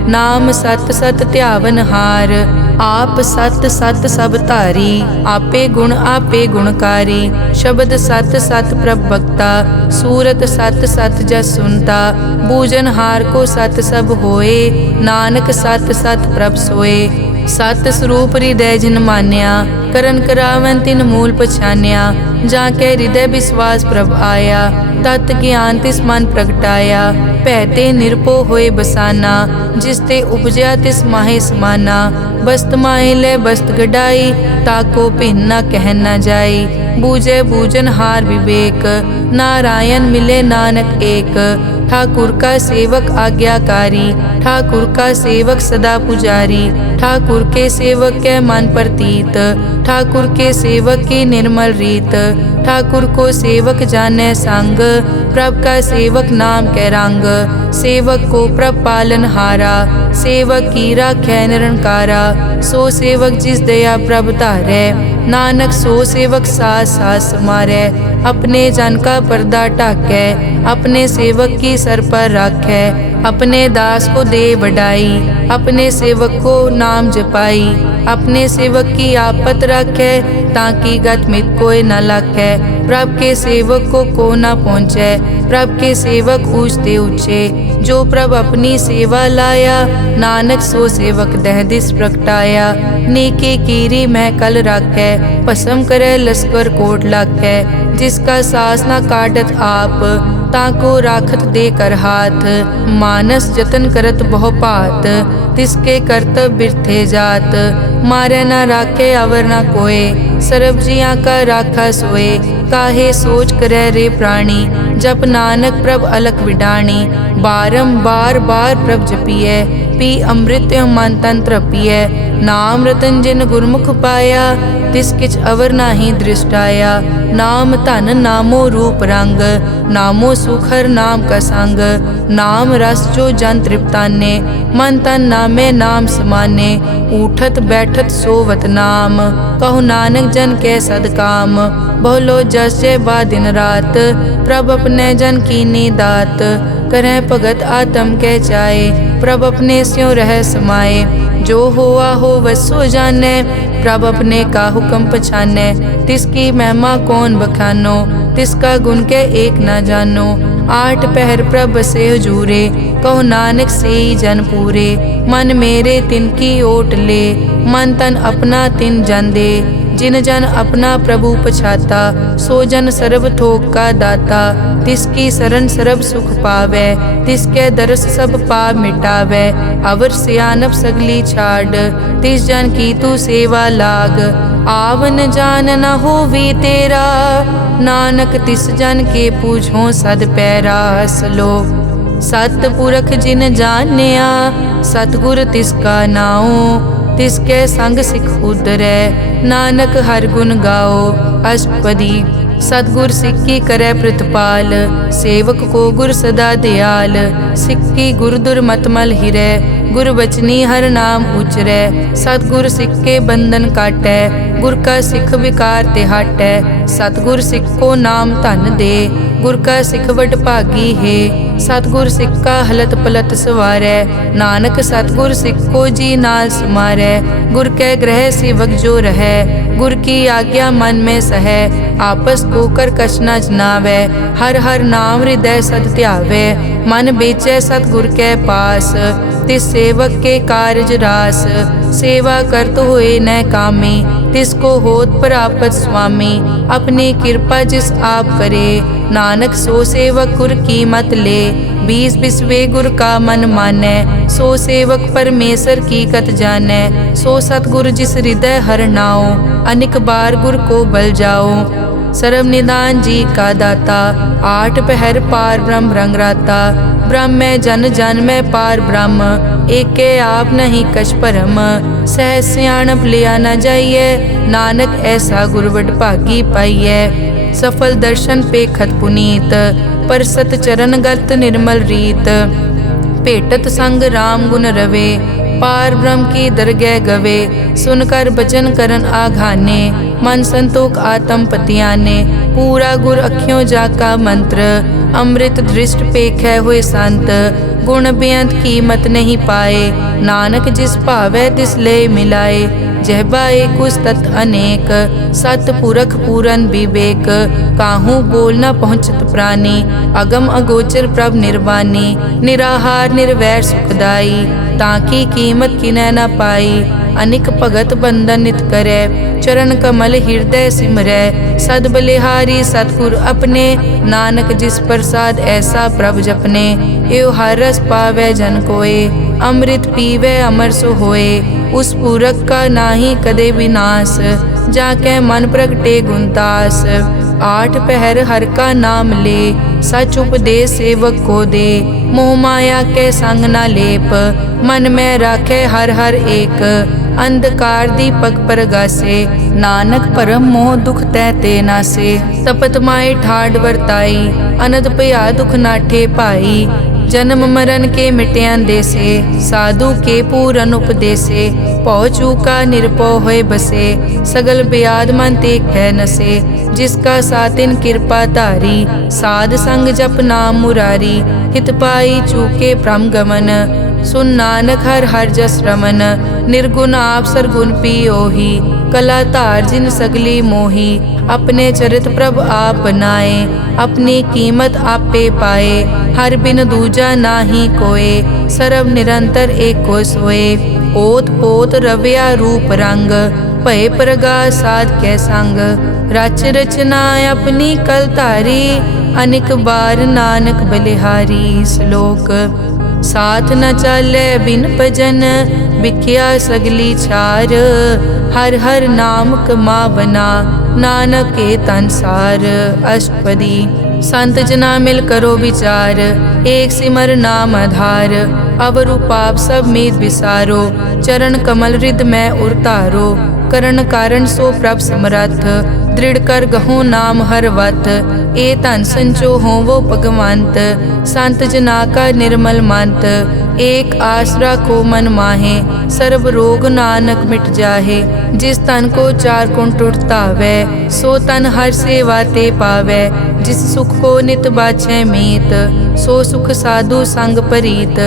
नाम सत सत ध्यावनहार। आप सत सत सब धारी, आपे गुण आपे गुणकारी। शब्द सत सत प्रभ भक्ता, सूरत सत सत जस सुनता। बूझनहार को सत सब होए, नानक सत सत प्रभ सोए। सत स्वरूप हृदय जिन मान्या, करन करावन तिन मूल पछान्या। जाके हृदय विश्वास प्रभ आया, तत् ज्ञान तिस मन प्रगटाया। भैते निरपो होए बसाना, जिसते उपजया तिस माहे समाना। बस्त माहे ले बस्त गडाई, ताको भिन्न न कह न जाई। बूझे बूझन हार विवेक, नारायण मिले नानक एक। ठाकुर का सेवक आज्ञाकारी, ठाकुर का सेवक सदा पुजारी। ठाकुर के सेवक के मन प्रतीत, ठाकुर के सेवक की निर्मल रीत। ठाकुर को सेवक जाने संग, प्रभ का सेवक नाम के रंग। सेवक को प्रभ पालन हारा, सेवक की राखै निरंकारा। सो सेवक जिस दया प्रभ धारै, नानक सो सेवक सास सास समारै। अपने जन का पर्दा ढाकै, अपने सेवक की सर पर राखै। अपने दास को दे बढ़ाई, अपने सेवक को नाम जपाई। अपने सेवक की आपत राखै, ताकि गत मित कोई न लाखै। प्रभ के सेवक को न पहुँचै, प्रभ के सेवक ऊँचते ऊँचे। जो प्रभ अपनी सेवा लाया, नानक सो सेवक दह दिस प्रगटाया। नेके कीरी मह कल राखै, भस्म करे लश्कर कोट लाखै। जिसका सास न काटत आप, ताको राखत दे कर हाथ। मानस जतन करत बहु पात, तिसके करतब बिरथे जात। मारे न राखे अवर न कोय, सर्ब जियां का राखा सोए। काहे सोच करे रे प्राणी, जप नानक प्रभ अलख विडाणी। बारंबार बार प्रभ जपिए, पी अमृत मन तन तृपिए। नाम रतन जिन गुरमुख पाया, तिस किछ अवर नाही दृष्टाया। नाम धन नामो रूप रंग, नामो सुखर नाम का संग। नाम रस जो जन तृप्ताने, मन तन नामे नाम समाने। उठत बैठत सोवत नाम, कहु नानक जन के सदकाम। बहुलो जस जय बा दिन रात, प्रभ अपने जन कीनी दात। करें भगत आत्म के चाहे, प्रभ अपने स्यों रह समाये। जो होआ हो वसो जाने, प्रभ अपने का हुक्म पछाने। तिसकी महिमा कौन बखानो, तिसका गुण के एक न जानो। आठ पहर प्रभ बसे हजूरे, कहो नानक से जन पूरे। मन मेरे तिनकी ओट ले, मन तन अपना तिन जन दे। जिन जन अपना प्रभु पछाता, सो जन सर्व थोक का दाता। तिसकी शरण सर्व सुख पावे, तिसके दरस सब पाप मिटावे। अवर सियानप सगली छाड़, तिस जन की तू सेवा लाग। आवन जान न होवी तेरा, नानक तिस जन के पूछो सद पैरा। सलोक सतपुरख जिन जानिया, सतगुर तिसका नाओ। तिसके संग सिख उतरै, नानक हर गुण गाओ। अष्टपदी सतगुर सिक्की करे प्रतिपाल, सेवक को गुर सदा दयाल। सिक्की गुर दुर्मतमल हिरै, गुर बचनी हर नाम उचरै। सतगुर सिक्के बंधन काटै, गुर का सिख विकार ते हटै। सतगुर सिख को नाम धन दे, गुर का सिख वड भागी है। सतगुर सिक्का हलत पलत सवारै, नानक सतगुर सिक्को जी नाल समारै। गुर के ग्रह सेवक जो रहै, गुर की आज्ञा मन में सहै। आपस को कर कछ न जनावै, हर हर नाम हृदय सद ध्यावै। मन बेचै सतगुर के पास, तिस सेवक के कारज रास। सेवा करत होए न कामी, तिसको होत प्रापत स्वामी। अपनी कृपा जिस आप करे, नानक सो सेवक गुर की मत ले। बीस बिसवे गुर का मन मानै, सो सेवक परमेश्वर की कत जानै। सो सतगुर जिस हृदय हर नाओ, अनिक बार गुर को बल जाओ। सर्व निदान जी का दाता, आठ पहर पार ब्रह्म रंग राता। ब्रह्म में जन जन में पार ब्रह्म, एके आप नहीं कछ परम। सह सियाणप लिया न जाइए, नानक ऐसा गुरवट भागी पाइए। सफल दर्शन पेखत पुनीत, पर सत चरण गत निर्मल रीत। भेटत संग राम गुण रवे, पार ब्रह्म की दरगह गवे। सुनकर बचन करन आघाने, मन संतोख आत्म पतियाने। पूरा गुर अखियों जाका मंत्र, अमृत दृष्ट पेखै हुए संत। गुण बेअंत कीमत नहीं पाए, नानक जिस भावै तिस ले मिलाए। जहबाए कुछ तत् अनेक, सतपुरख पूरन विवेक। काहू बोल न पहुँचत प्राणी, अगम अगोचर प्रभ निर्वाणी। निराहार निर्वैर सुखदाई, ताकि कीमत किनै न पाई। अनिक भगत बंधन नित करे। चरण कमल हृदय सिमरै सद बलिहारी सतगुर अपने। नानक जिस प्रसाद ऐसा प्रभ जपने। एव हर रस पावै जन कोय अमृत पीवै अमर सो होए। उस पूरक का नाही कदे विनाश जाके मन प्रगटे गुणतास। आठ पहर हर का नाम ले सच उपदेश सेवक को दे। मोह माया के संग न लेप मन में राखे हर हर एक। अंधकार दीपक परगासे नानक परम मोह दुख तै ते नासे। तपत माए ठाड वर्ताई अनद भया दुख नाठे पाई। जन्म मरण के मिट्यां देसे साधु के पूरन उपदेसे। पौ चूका निरपौ होए बसे सगल ब्याद मन ते कै नसे। जिसका सातिन कृपा धारी साध संग जप नाम मुरारी। हित पाई चूके भ्रम गमन सुन नानक हर हर जस रमन। निर्गुण आप सरगुण पियोही कला धार जिन सगली मोही। अपने चरित प्रभ आप बनाए अपनी कीमत आपे पाए। हर बिन दूजा नाही कोय सरब निरंतर एको सोए। ओत पोत रव्या रूप रंग भय प्रगास साध कै संग। रच रचना अपनी कल धारी अनिक बार नानक बलिहारी। श्लोक साथ न चाले बिन भजन बिख्या सगली छार। हर हर नाम कमावना नानक के तन सार। अष्टपदी संत जना मिल करो विचार एक सिमर नाम आधार। अवरु पाप सब मीत विसारो चरण कमल रिद में उरतारो। करण कारण सो प्रभ समरथ दृढ़ कर गहो नाम हर वत। ए धन संचो हो वो भगवंत संत जना का निर्मल मंत। एक आस राखो मन माहे सर्व रोग नानक मिट जाहे। जिस तन को चार कुण टुटतावै सो तन हर सेवा ते पावै। जिस सुख को नित बाछै मीत सो सुख साधु संग परीत।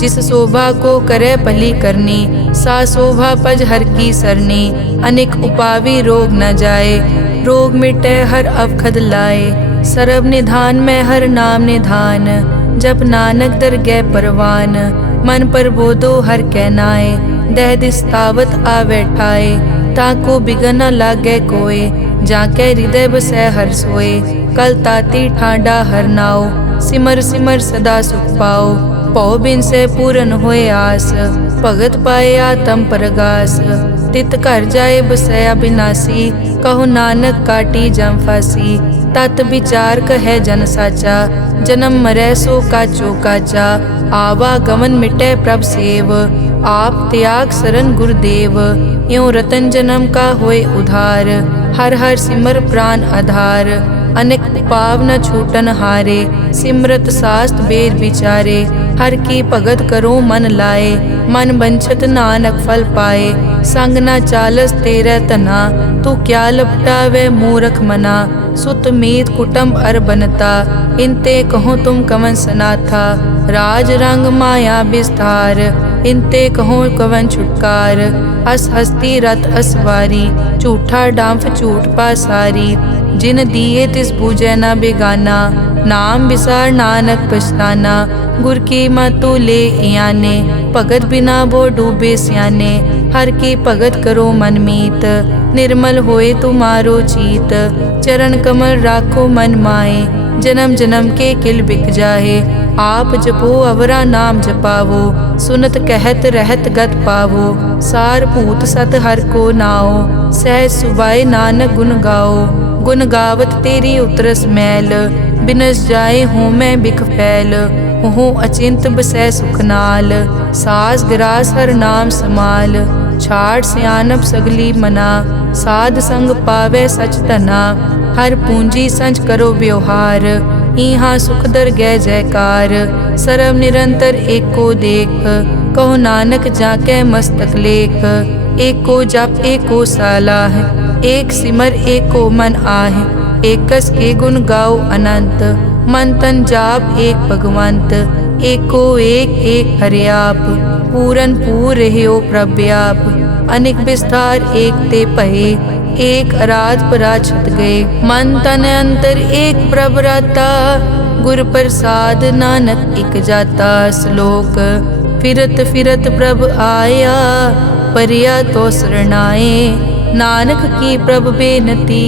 जिस शोभा को करे भली करनी सा शोभा पज हर की सरनी। अनेक उपावी रोग न जाए रोग मिटे हर अवखद लाए। सर्व निधान में हर नाम निधान जप नानक दरगह परवान। मन पर बोधो हर कै नाए दह दिस्तावत आवे ठाए। ताको बिगन न लागे कोय जाके हृदय बसै हर सोए। कल ताती ठांडा हर नाओ सिमर सिमर सदा सुख पाओ। पौ बिन से पूरन होए आस भगत पाए आत्म परगास। तित घर जाए बसै अविनाशी कहो नानक काटी जम फासी। तत विचार कहे जन साचा जन्म मरै सो काचो काचा। आवागमन मिटे प्रभ सेव आप त्याग सरन गुरुदेव। यों रतन जन्म का होए उधार हर हर सिमर प्राण आधार। अनेक पाव न छूटन हारे सिमरत शास्त्र वेद विचारे। हर की भगत करो मन लाए मन बंछत नानक फल पाए। संग न चालस तेरे तना तू क्या लपटावे मूरख मना। सुत मीत कुटुंब अर बनता इनते कहो तुम कवन सनाथा। राज रंग माया विस्तार इनते कहो कवन छुटकार। अस हस्ती रत असवारी झूठा डांफ झूठ पासारी। जिन दिए तिस पूजै न बेगाना नाम विसार नानक पछताना। गुर की मतु ले याने भगत बिना वो डूबे स्याने। हर की भगत करो मन मीत निर्मल होए तुम्हारो चीत। चरण कमल राखो मन माए जन्म जन्म के किल बिक जाहे। आप जपो अवरा नाम जपावो सुनत कहत रहत गत पावो। सार भूत सत हर को नाओ सहज सुबाए नानक गुण गाओ। गुण गावत तेरी उतरस मैल बिनस जाए हूँ मैं बिख फैल। हूँ अचिंत बसै सुख नाल सास गिरास हर नाम समाल। छाड़ सियानप सगली मना साध संग पावे सच तना। हर पूंजी संच करो व्यवहार इहाँ सुख दर गै जयकार। सर्व निरंतर एको देख कहो नानक जाके मस्तक लेख। एको जप एको सालाह एक सिमर एको मन आह। एकस के गुण गाओ अनंत मन तन जाप एक भगवंत। एको एक हरियाप पूरन पूर रहियो प्रव्याप। अनेक विस्तार एक ते पहे एक अराध पराछत गए। मन तन अंतर एक प्रभ राता गुर प्रसाद नानक एक जाता। श्लोक फिरत फिरत प्रभ आया परिया तो शरणाए। नानक की प्रभ बेनती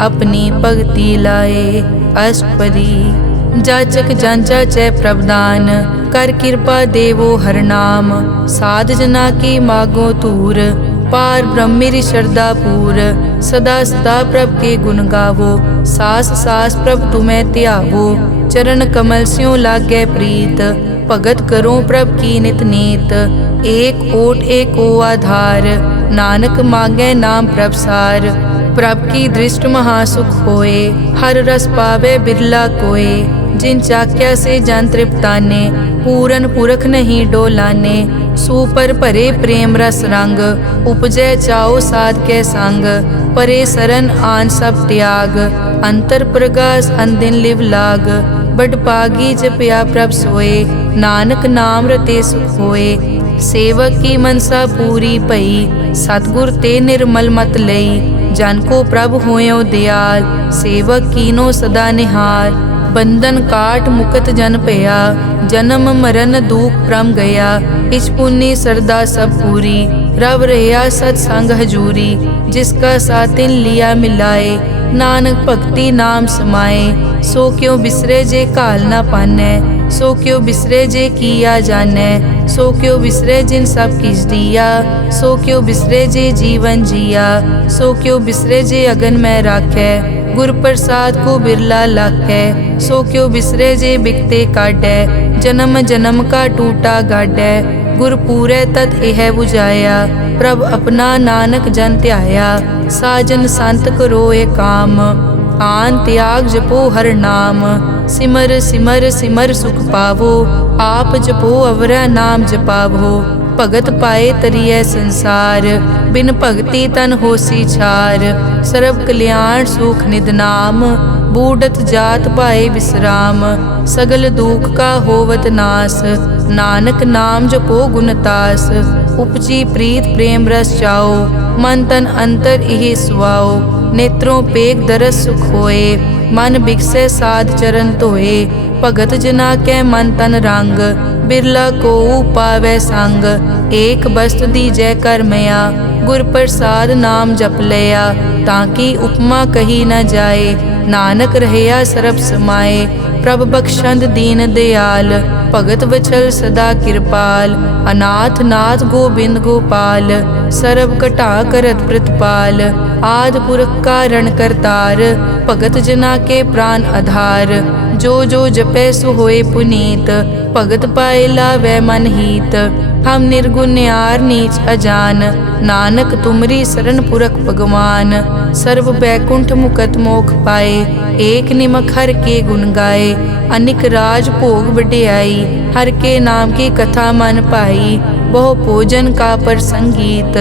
अपनी भगति लाए। अष्टपदी जाचक जांचा चै प्रभदान कर कृपा देवो हर नाम। साध जना की मागो तूर पार ब्रह्म मेरी श्रद्धा पूर। सदा सदा प्रभ के गुण गावो सास सास प्रभ तुम्हें त्यावो। चरण कमल स्यों लागे प्रीत भगत करो प्रभ की नित नीत। एक ओट एक ओ आधार नानक मांगे नाम प्रभ सार। प्रभ की दृष्ट महासुख होए हर रस पावे बिरला कोय। जिन चाक्या से जन तृप्ताने पूरन पुरख नहीं डोलाने। सुपर भरे प्रेम रस रंग उपजै चाओ साध के संग। परे सरन आन सब त्याग अंतर प्रगास अनदिन लिव लाग। बड़ पागी जपया प्रभ सोए नानक नाम रते सुख होए। सेवक की मनसा पूरी भई सतगुर ते निर्मल मत लई। जन को प्रभ होयो दयाल सेवक कीनो सदा निहार। बंधन काट मुकत जन पया जन्म मरण दुख प्रम गया। इच पुण्य सरदा सब पूरी रव रहा सत्संग हजूरी। जिसका सातिन लिया मिलाए नानक भक्ति नाम समाए। सो क्यों बिसरे जे काल ना पानै सो क्यों बिसरे जे किया जानै। सो क्यों बिसरे जिन सब किस दिया सो क्यों बिसरे जे जीवन जिया। सो क्यों बिसरे जे अगन में राखै गुर प्रसाद को बिरला लाखै। सो क्यों बिसरे जे बिकते काटै जन्म जन्म का टूटा गाडै। गुर पूरे तत एह बुझाया प्रभ अपना नानक जन त्याया। साजन संत करो ए काम आन त्याग जपो हर नाम। सिमर सिमर सिमर सुख पावो आप जपो अवरा नाम जपावो। भगत पाए तरिए संसार बिन भगति तन होसी छार। सर्व कल्याण सुख निद नाम बूढ़त जात पाए विश्राम। सगल दुख का होवत नास नानक नाम जपो गुणतास। उपजी प्रीत प्रेम रस चाओ मन तन अंतर इहि सुआओ। नेत्रों पेग दरस सुख होए मन बिकसे साध चरण धोए। भगत जना के मन तन रंग बिरला को पावे संग। एक बस्त दीजै कर मया गुर प्रसाद नाम जप लिया। ताकि उपमा कही न जाए नानक रहया सरब समाए। प्रभ बख्शंद दीन दयाल भगत वचल सदा कृपाल। अनाथ नाथ गोबिंद गोपाल सरब कटा करत प्रतिपाल। आद पुरख कारण करतार भगत जना के प्राण आधार। जो जो जपै सो होए पुनीत भगत पाए लावै मन हीत। हम निर्गुण न्यार नीच अजान नानक तुमरी शरण पुरख भगवान। सर्व बैकुंठ मुकत मोख पाए एक निमक हर के गुण गाए। अनिक राज भोग वड्याई हर के नाम की कथा मन पाई। बहु भोजन का पर संगीत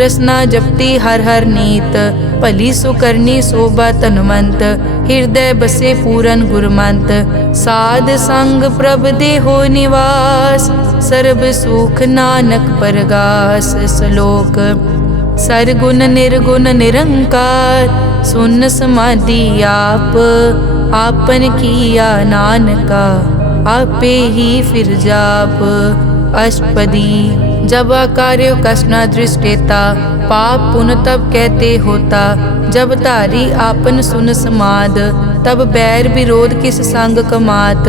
रसना जपती हर हर नीत। भली सुकरनी शोभा तनवंत हृदय बसे पूरन गुरमंत। साध संग प्रभ देहो निवास सर्ब सुख नानक परगास। श्लोक सरगुण निर्गुण निरंकार सुन समाधि आप। आपन किया नानका आपे ही फिर जाप। अष्टपदी जब आकार्यो कसना दृष्टेता पाप पुन तब कहते होता। जब धारी आपन सुन समाद तब बैर विरोध किस संग कमात।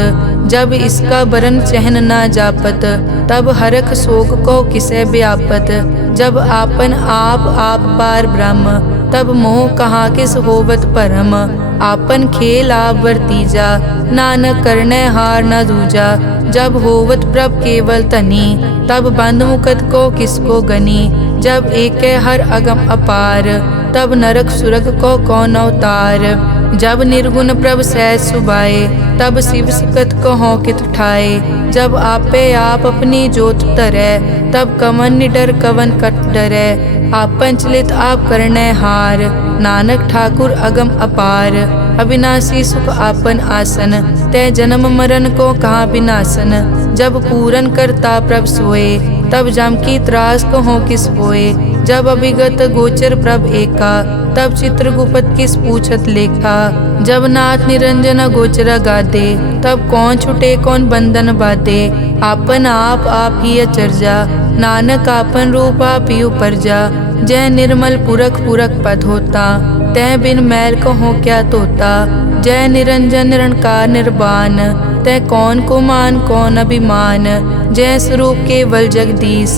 जब इसका बरन चहन ना जापत तब हरख शोक को किसे व्यापत। जब आपन आप पार ब्रह्म तब मोह कहाँ किस होवत परम। आपन खेल आप वर्तीजा नानक करने हार न दूजा। जब होवत प्रभ केवल तनी तब बंद मुकत को किसको गनी। जब एक हर अगम अपार तब नरक सुरग को कौन अवतार। जब निर्गुण प्रभ सहज सुबाए तब शिव सकत को हों कित ठाए। जब आपे आप अपनी जोत तरै तब कवन निडर कवन कट डरै। आपन चलित आप करने हार नानक ठाकुर अगम अपार। अविनाशी सुख आपन आसन तै जन्म मरण को कहाँ विनाशन। जब पूरन करता प्रभ सोए तब जम की त्रास को हो किस होए। जब अभिगत गोचर प्रभ एका तब चित्रगुप्त किस पूछत लेखा। जब नाथ निरंजन गोचर गादे तब कौन छुटे कौन बंधन बाधे। आपन आप ही अचरजा नानक आपन रूप आपी उपरजा। जय निर्मल पुरख पुरख पद होता, तै बिन मैल कहो क्या तोता। जय निरंजन निरंकार निर्वाण, तै कौन को मान कौन अभिमान। जय स्वरूप केवल जगदीश,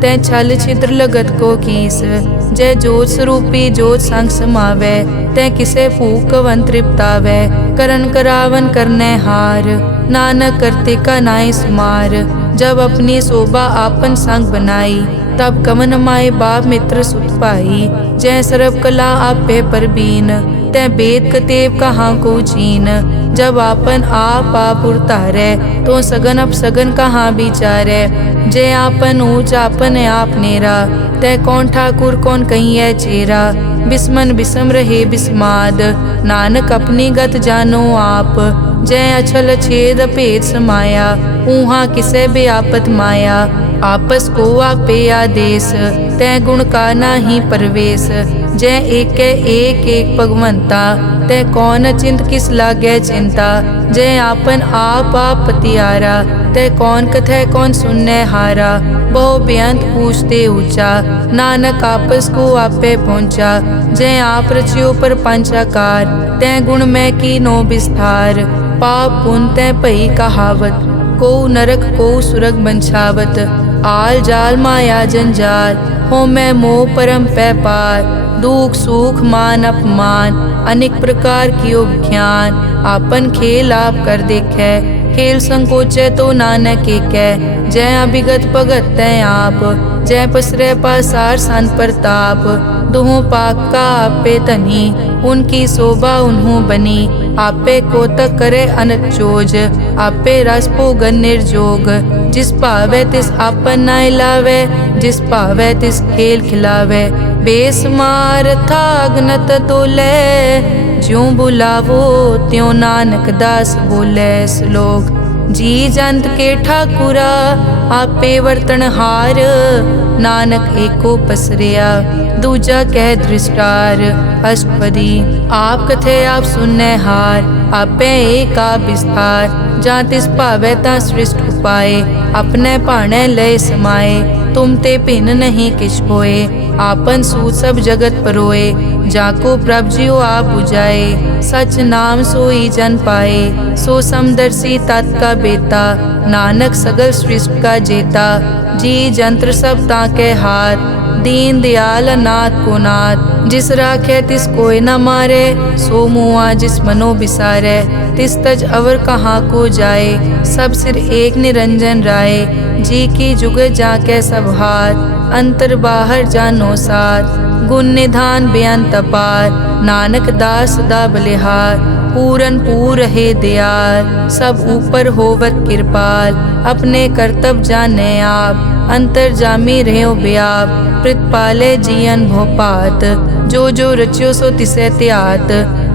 तै छल छिद्र लगत को कीस। जय जोत स्वरूपी जोत संग समावै, तै किसे भूख कवन तृप्तावै। करन करावन करनै हार, नानक करते का नाई सुमार। जब अपनी शोभा आपन संग बनाई, तब कवन माए बाप मित्र सुत पाई। जय सर्व कला आपे परबीन, तै वेद कतेव कहाँ को चीन। जब आपन आप उरतारै, तो सगन अपसगन कहाँ विचारै। जय आपन ऊंच आपन आप नेरा, तै कौन ठाकुर कौन कहिए चेरा। बिस्मन बिसम रहे बिस्माद, नानक अपनी गत जानो आप। जय अछल छेद भेद समाया, ऊहा किसे बेआपत माया। आपस को आपे आदेश, तै गुण का नाही परवेश। जय एक एक भगवंता, तै कौन अचिंत किस लागे चिंता। जय आपन आप पतियारा, तै कौन कथै कौन सुनने हारा। बहु बेअंत पूछते ऊंचा, नानक आपस को आपे पहुँचा। जय आप रचियो पर पंचाकार, तै गुण में कीनो विस्तार। पाप पुण्य तै भई कहावत, को नरक को सुरग बंछावत। आल जाल माया जंजाल, हो मैं मोह परम पै पार। दुख सुख मान अपमान, अनेक प्रकार कियो विख्यान। आपन खेल आप कर देखे, खेल संकोचे तो नानक एकै। जय अभिगत भगत तै आप, जय पसरै पासार सन प्रताप। दुहों पाक का आपे तनी, उनकी शोभा उन्हों बनी। आपे कोतक करे अनत चोज, आपे रस भोगन निर्जोग। जिस पावे तिस आपन नाय लावे, जिस पावे तिस खेल खिलावे। बेसमार था अगनत तोले, ज्यों बुलावो त्यों नानक दास बोले। श्लोक जी जंत के ठाकुरा, आपे वर्तन हार। नानक एको पसरिया, दूजा कह दृष्टार। अष्टपदी आप कथे आप सुनने हार, आपे एक आप विस्तार। जा तिस भावे ता सृष्ट उपाय, अपने भाणे लय समाए। तुम ते भिन्न नहीं किछ होए, आपन सूत सब जगत परोए। जाको प्रभ जियो आप बुझाए, सच नाम सोई जन पाए। सो समदर्शी तत् का बेता, नानक सगल सृष्टि का जेता। जी जंत्र सब ताके हाथ, दीन दयाल अनाथ को नाथ। जिस राखे तिस कोई न मारे, सो मुआ जिस मनो बिसारे। तिस तज अवर कहाँ को जाए, सब सिर एक निरंजन राय। जी की जुग जाके सब हाथ, अंतर बाहर जानो साथ। गुण निधान बेअंत अपार, नानक दास सदा बलिहार। पूरन पूर रहे दयाल, सब ऊपर होवत कृपाल। अपने कर्तव्य जाने आप, अंतर जामी रहे व्याप। प्रतिपाले जियन भोपात, जो जो रचियो सो तिसे त्यात।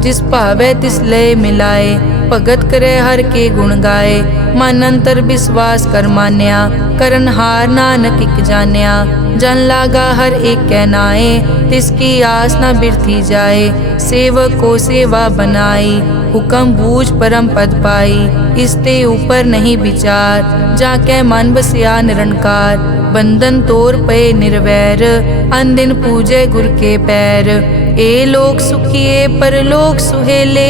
जिस भावे तिस लय मिलाए, भगत करे हर के गुण गाए। मन अंतर विश्वास कर मान्या, करन हार नानक इक जान्या। जन लागा हर एक कै नाए, तिसकी आस न बिरथी जाए। सेवक को सेवा बनाई, हुक्म बूझ परम पद पाई। इसते ऊपर नहीं विचार, जाके मन बसिया निरंकार। बंधन तोर पे निर्वैर, अन दिन पूजे गुर के पैर। ए लोक सुखिए परलोक सुहेले,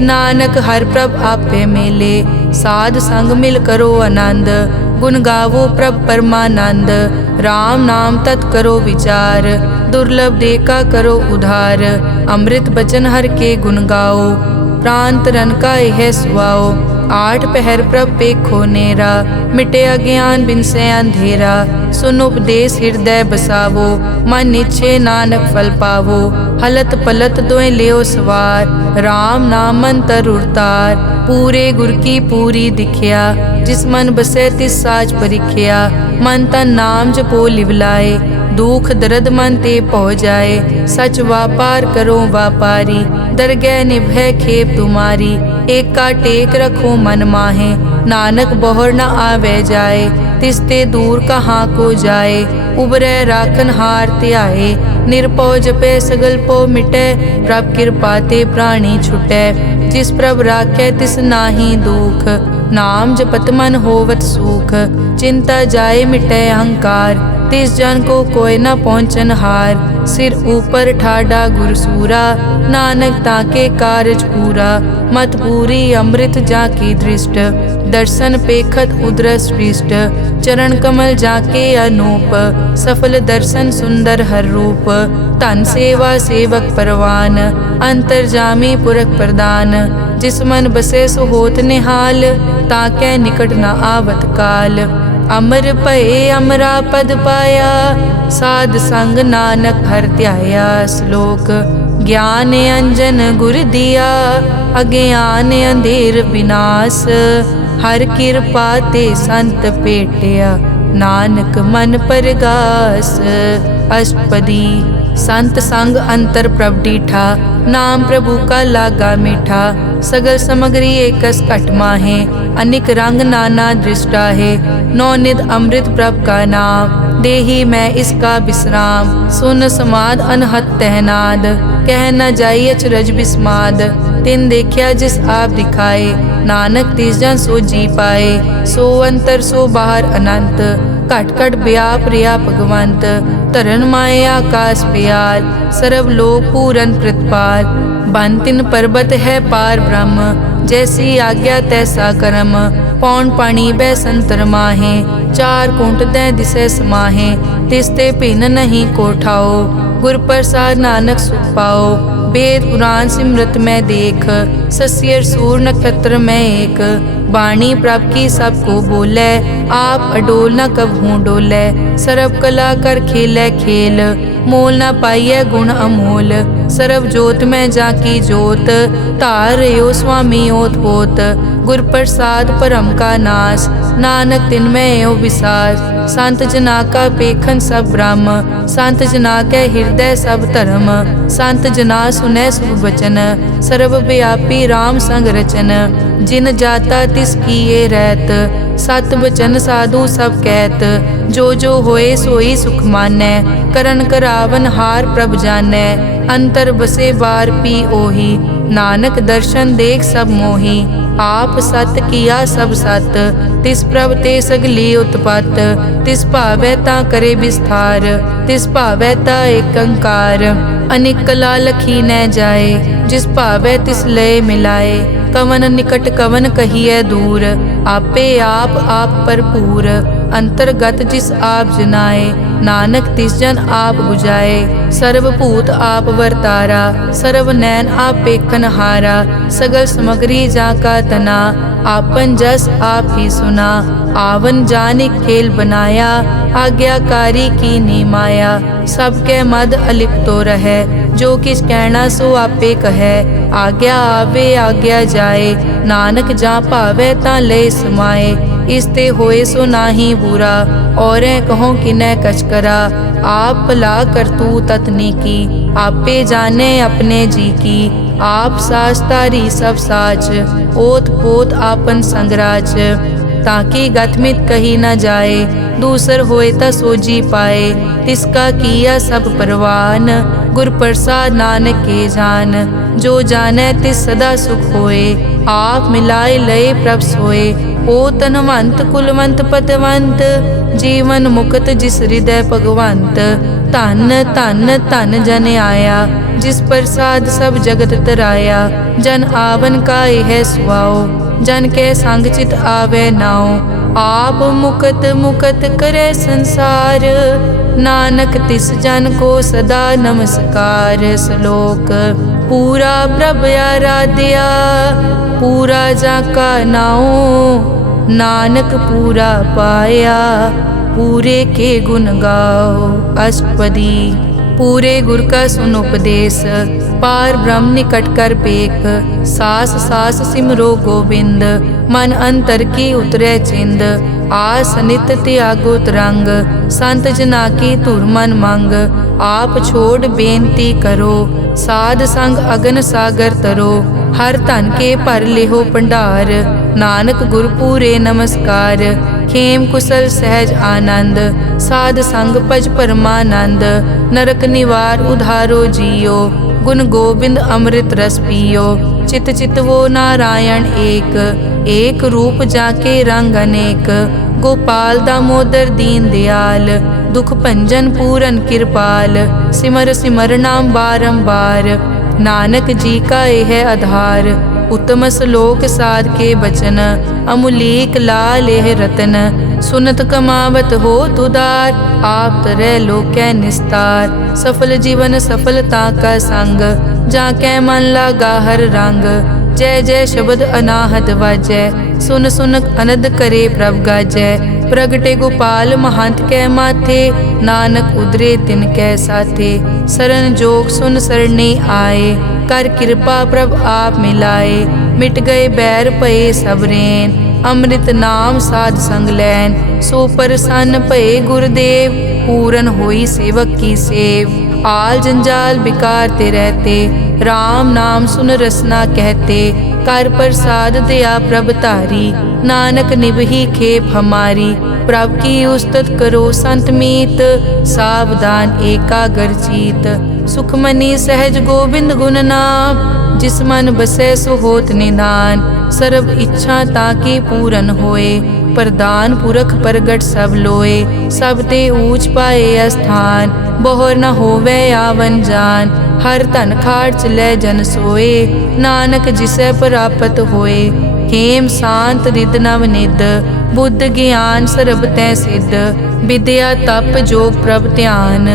नानक हर प्रभ आपे मेले। साध संग मिल करो आनंद, गुण गावो प्रभ परमानंद। राम नाम तत् करो विचार, दुर्लभ देखा करो उधार। अमृत बचन हर के गुण गाओ, प्राण तरन का यह सुआओ। आठ पहर प्रभ पेखो नेरा, मिटे अज्ञान बिन से अंधेरा। सुन उपदेश हृदय बसावो, मन इच्छे नानक फल पावो। हलत पलत दोए लियो सवार, राम नाम अंतर उरतार। पूरे गुर की पूरी दिखिया, जिस मन बसे तिस साज परिख्या। मन तन नाम जपो लिवलाए, दुख दर्द मन ते पौ जाए। सच व्यापार करो व्यापारी, दरगह निभै खेप तुम्हारी। एक का टेक रखो मन माहे, नानक बहुर न आवे जाए। तिसते दूर कहाँ को जाए, उबरे राखन हार त्याए। निरपौ जपे सगल पो मिटे, प्रभ कृपा ते प्राणी छुटे। जिस प्रभ राखे तिस नाही दुख, नाम जपत मन होवत सूख, चिंता जाए मिटे अहंकार। तिस जन को कोई न पहुँचन हार, सिर ऊपर ठाडा गुरसूरा। नानक ताके कारज पूरा, मत पूरी अमृत जाकी दृष्ट। दर्शन पेखत उदरस पृष्ठ, चरण कमल जाके अनूप। सफल दर्शन सुंदर हर रूप, धन सेवा सेवक परवान। अंतर्जामी पुरख प्रदान, जिस मन बसे सो होत निहाल। ताकै निकट न आवत काल, अमर भये अमरा पद पाया। साध संग नानक हर ध्याया। श्लोक ज्ञान अंजन गुर दिया, अज्ञान अंधेर विनाश। हर कृपा ते संत पेटिया, नानक मन परगास। अष्टपदी संत संग अंतर प्रभ डीठा, नाम प्रभु का लागा मीठा। सगल समग्री एकस घट माहे, अनिक रंग नाना दृष्टा है। नौ निध अमृत प्रभ का नाम, देही मैं इसका विश्राम। सुन समाद अनहत तहनाद, कह न जाई अचरज बिस्माद। तिन देखिया जिस आप दिखाए, नानक तिस जन सो जी पाए। सो अंतर सो बाहर अनंत, घट घट व्याप रिया भगवंत। धरन माए आकाश प्यार, सर्व लोक पूरन प्रतिपाल। बन तिन पर्वत है पार ब्रह्म, जैसी आज्ञा तैसा कर्म। पौन पानी बै संतर माहे, चार कुंट दै दिसै समाहे। तिसते भिन्न नहीं कोठाओ, गुर प्रसाद नानक सुख पाओ। वेद पुराण सिमरत में देख, सस्यर सूर नक्षत्र में एक। वाणी प्रभ की सबको बोले, आप अडोल न कबहूँ डोले। सर्व कला कर खेले खेल, मोल न पाइए गुण अमोल। सर्व जोत में जाकी जोत, तार रयो स्वामी ओत पोत। गुर प्रसाद परम का नाश, नानक तिन में यो विसास। संत जना का पेखन सब ब्रह्म, संत जना के हृदय सब धर्म। संत जना सुनै शुभ वचन, सर्व व्यापी राम संग रचन। जिन जाता तिस किए रहत, सत बचन साधु सब कहत। जो जो होए सोई सुख मानै, करन करावन हार प्रभ जानै। अंतर बसे बार पी ओही, नानक दर्शन देख सब मोही। आप सत किया सब सत, तिस प्रभ ते सगली उत्पत। तिस भावै ता करे विस्तार, तिस भावै ता एक अंकार। अनेक कला लखी न जाए, जिस भावै तिस लय मिलाए। कवन निकट कवन कहिए दूर, आपे आप भरपूर। अंतर्गत जिस आप जनाए, नानक तिस जन आप बुझाए। सर्व भूत आप वर्तारा, सर्व नैन आप पेखन हारा। सगल समग्री जाका तना, आपन जस आप ही सुना। आवन जाने खेल बनाया, आज्ञाकारी की नी माया। सबके मद अलिप्तो रहे, जो किछ कहना सो आपे कहे। आज्ञा आवे आज्ञा जाए, नानक जा भावे ता ले समाए। इसते होए सो नाही बुरा, औरें कहो किनै कछ करा। आप भला करतू ततनी की, आपे जाने अपने जी की। आप साच तारी सब साच, ओत पोत आपन संगराज। ताकि गतमित कही न जाए, दूसर होए ता सोजी पाए। तिसका किया सब परवान, गुर प्रसाद नानक के जान। जो जाने तिस सदा सुख होए, आप मिलाए लय प्रभ सोए। ओ तनवंत कुलवंत पतवंत, जीवन मुक्त जिस हृदय भगवंत। धन धन धन जन आया, जिस प्रसाद सब जगत तराया। जन आवन का यह सुआओ, जन के संग चित आवे नाओ। आप मुकत मुकत करे संसार, नानक तिस जन को सदा नमस्कार। श्लोक पूरा प्रभ आराध्या, पूरा जाका नाओ। नानक पूरा पाया, पूरे के गुण गाओ। अष्टपदी पूरे गुर का सुन उपदेश, पार ब्रह्म निकट कर पेख। सास सास सिमरो गोविंद, मन अंतर की उतरे चिंद। आस नित त्यागो तरंग, संत जना की धुर मन मंग। आप छोड़ बेनती करो, साध संग अगन सागर तरो। हर धन के भर लिहो भंडार, नानक गुर पूरे नमस्कार। खेम कुशल सहज आनंद, साध संग भज परमानंद। नरक निवार उधारो जियो, गुण गोविंद अमृत रस पियो। चित चित वो नारायण एक, एक रूप जाके रंग अनेक, गोपाल दामोदर दीन दयाल, दुख भंजन पूरन कृपाल, सिमर सिमर नाम बारंबार, नानक जी का यह आधार, उत्तम श्लोक साध के बचन, अमुलीक लाल यह रतन, सुनत कमावत हो तुदार, आप तरह लोकै निस्तार, सफल जीवन सफलता का संग, जाकै मन लागा हर रंग, जय जय शब्द अनाहत वाजै, सुन सुन अनद करे प्रभ गाजै, प्रगटे गोपाल महंत कै माथे, नानक उदरे तिन कै साथे, सरन जोग सुन सरने आए, कर कृपा प्रभ आप मिलाए, मिट गए बैर भये सब रैन, अमृत नाम साध संग लैन, सो प्रसन्न भये गुरुदेव, पूरन होई सेवक की सेव, आल जंजाल बिकार ते रहते, राम नाम सुन रसना कहते, कर प्रसाद दया प्रभ धारी, नानक निभही खेप हमारी, प्रभ की उस्तत करो संत मीत, सावधान एकाग्र चीत, सुखमनी सहज गोबिंद गुण नाम, जिस मन बसै सो होत निदान, सर्व इच्छा ताकि पूरन होए, प्रदान पुरख प्रगट सब लोए, सब ते ऊंच पाए अस्थान, बोहर न होवे आवन जान, हर धन खाट लै जन सोए, नानक जिसे प्राप्त होए, हेम शांत रिद नव निद, बुद्ध ज्ञान सर्ब तै सिद्ध, विद्या तप जोग प्रभ ध्यान,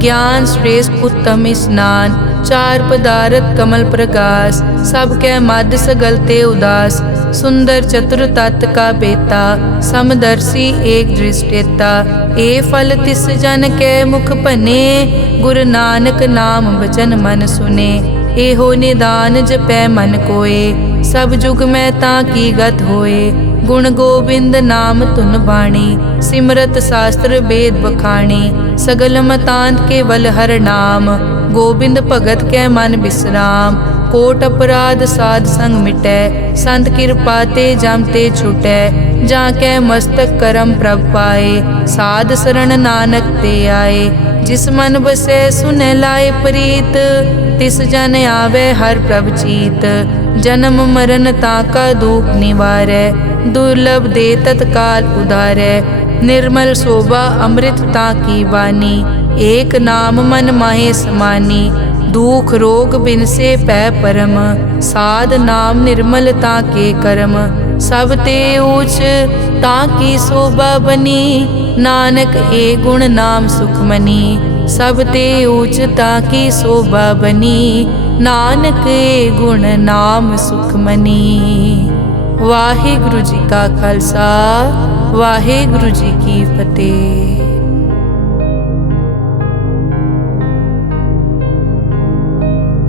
ज्ञान श्रेष्ठ उत्तम स्नान, चार पदारथ कमल प्रकाश, सब कै मद सगल ते उदास, सुंदर चतुर तत् का बेता, समदर्शी एक दृष्टेता, ए फल तिस जन कै मुख बने, गुरु नानक नाम वचन मन सुने, एहो निदान जपै मन कोए, सब जुग में ताकी गत होए, गुण गोबिंद नाम धुन बाणी, सिमरत शास्त्र वेद बखाणी, सगल मतांत केवल हर नाम, गोबिंद भगत कै मन विश्राम, कोट अपराध साध संग मिटै, संत कृपा ते जम ते छुटै, जाकै मस्तक करम प्रभ पाए, साध शरण नानक ते आए, जिस मन बसै सुनै लाए प्रीत, तिस जन आवे हर प्रभ चीत, जन्म मरण ताका दुख निवारै, दुर्लभ दे तत्काल उदारै, निर्मल शोभा अमृत ताकी वानी, एक नाम मन माहे समानी, दुख रोग बिन से पै परम, साध नाम निर्मल ताके करम, सब ते ऊच ताकी शोभा बनी, नानक ए गुण नाम सुखमनी, सब ते ऊच ताकी शोभा बनी, नानक ए गुण नाम सुखमनी। वाहिगुरु जी का खालसा, वाहिगुरु जी की फतेह।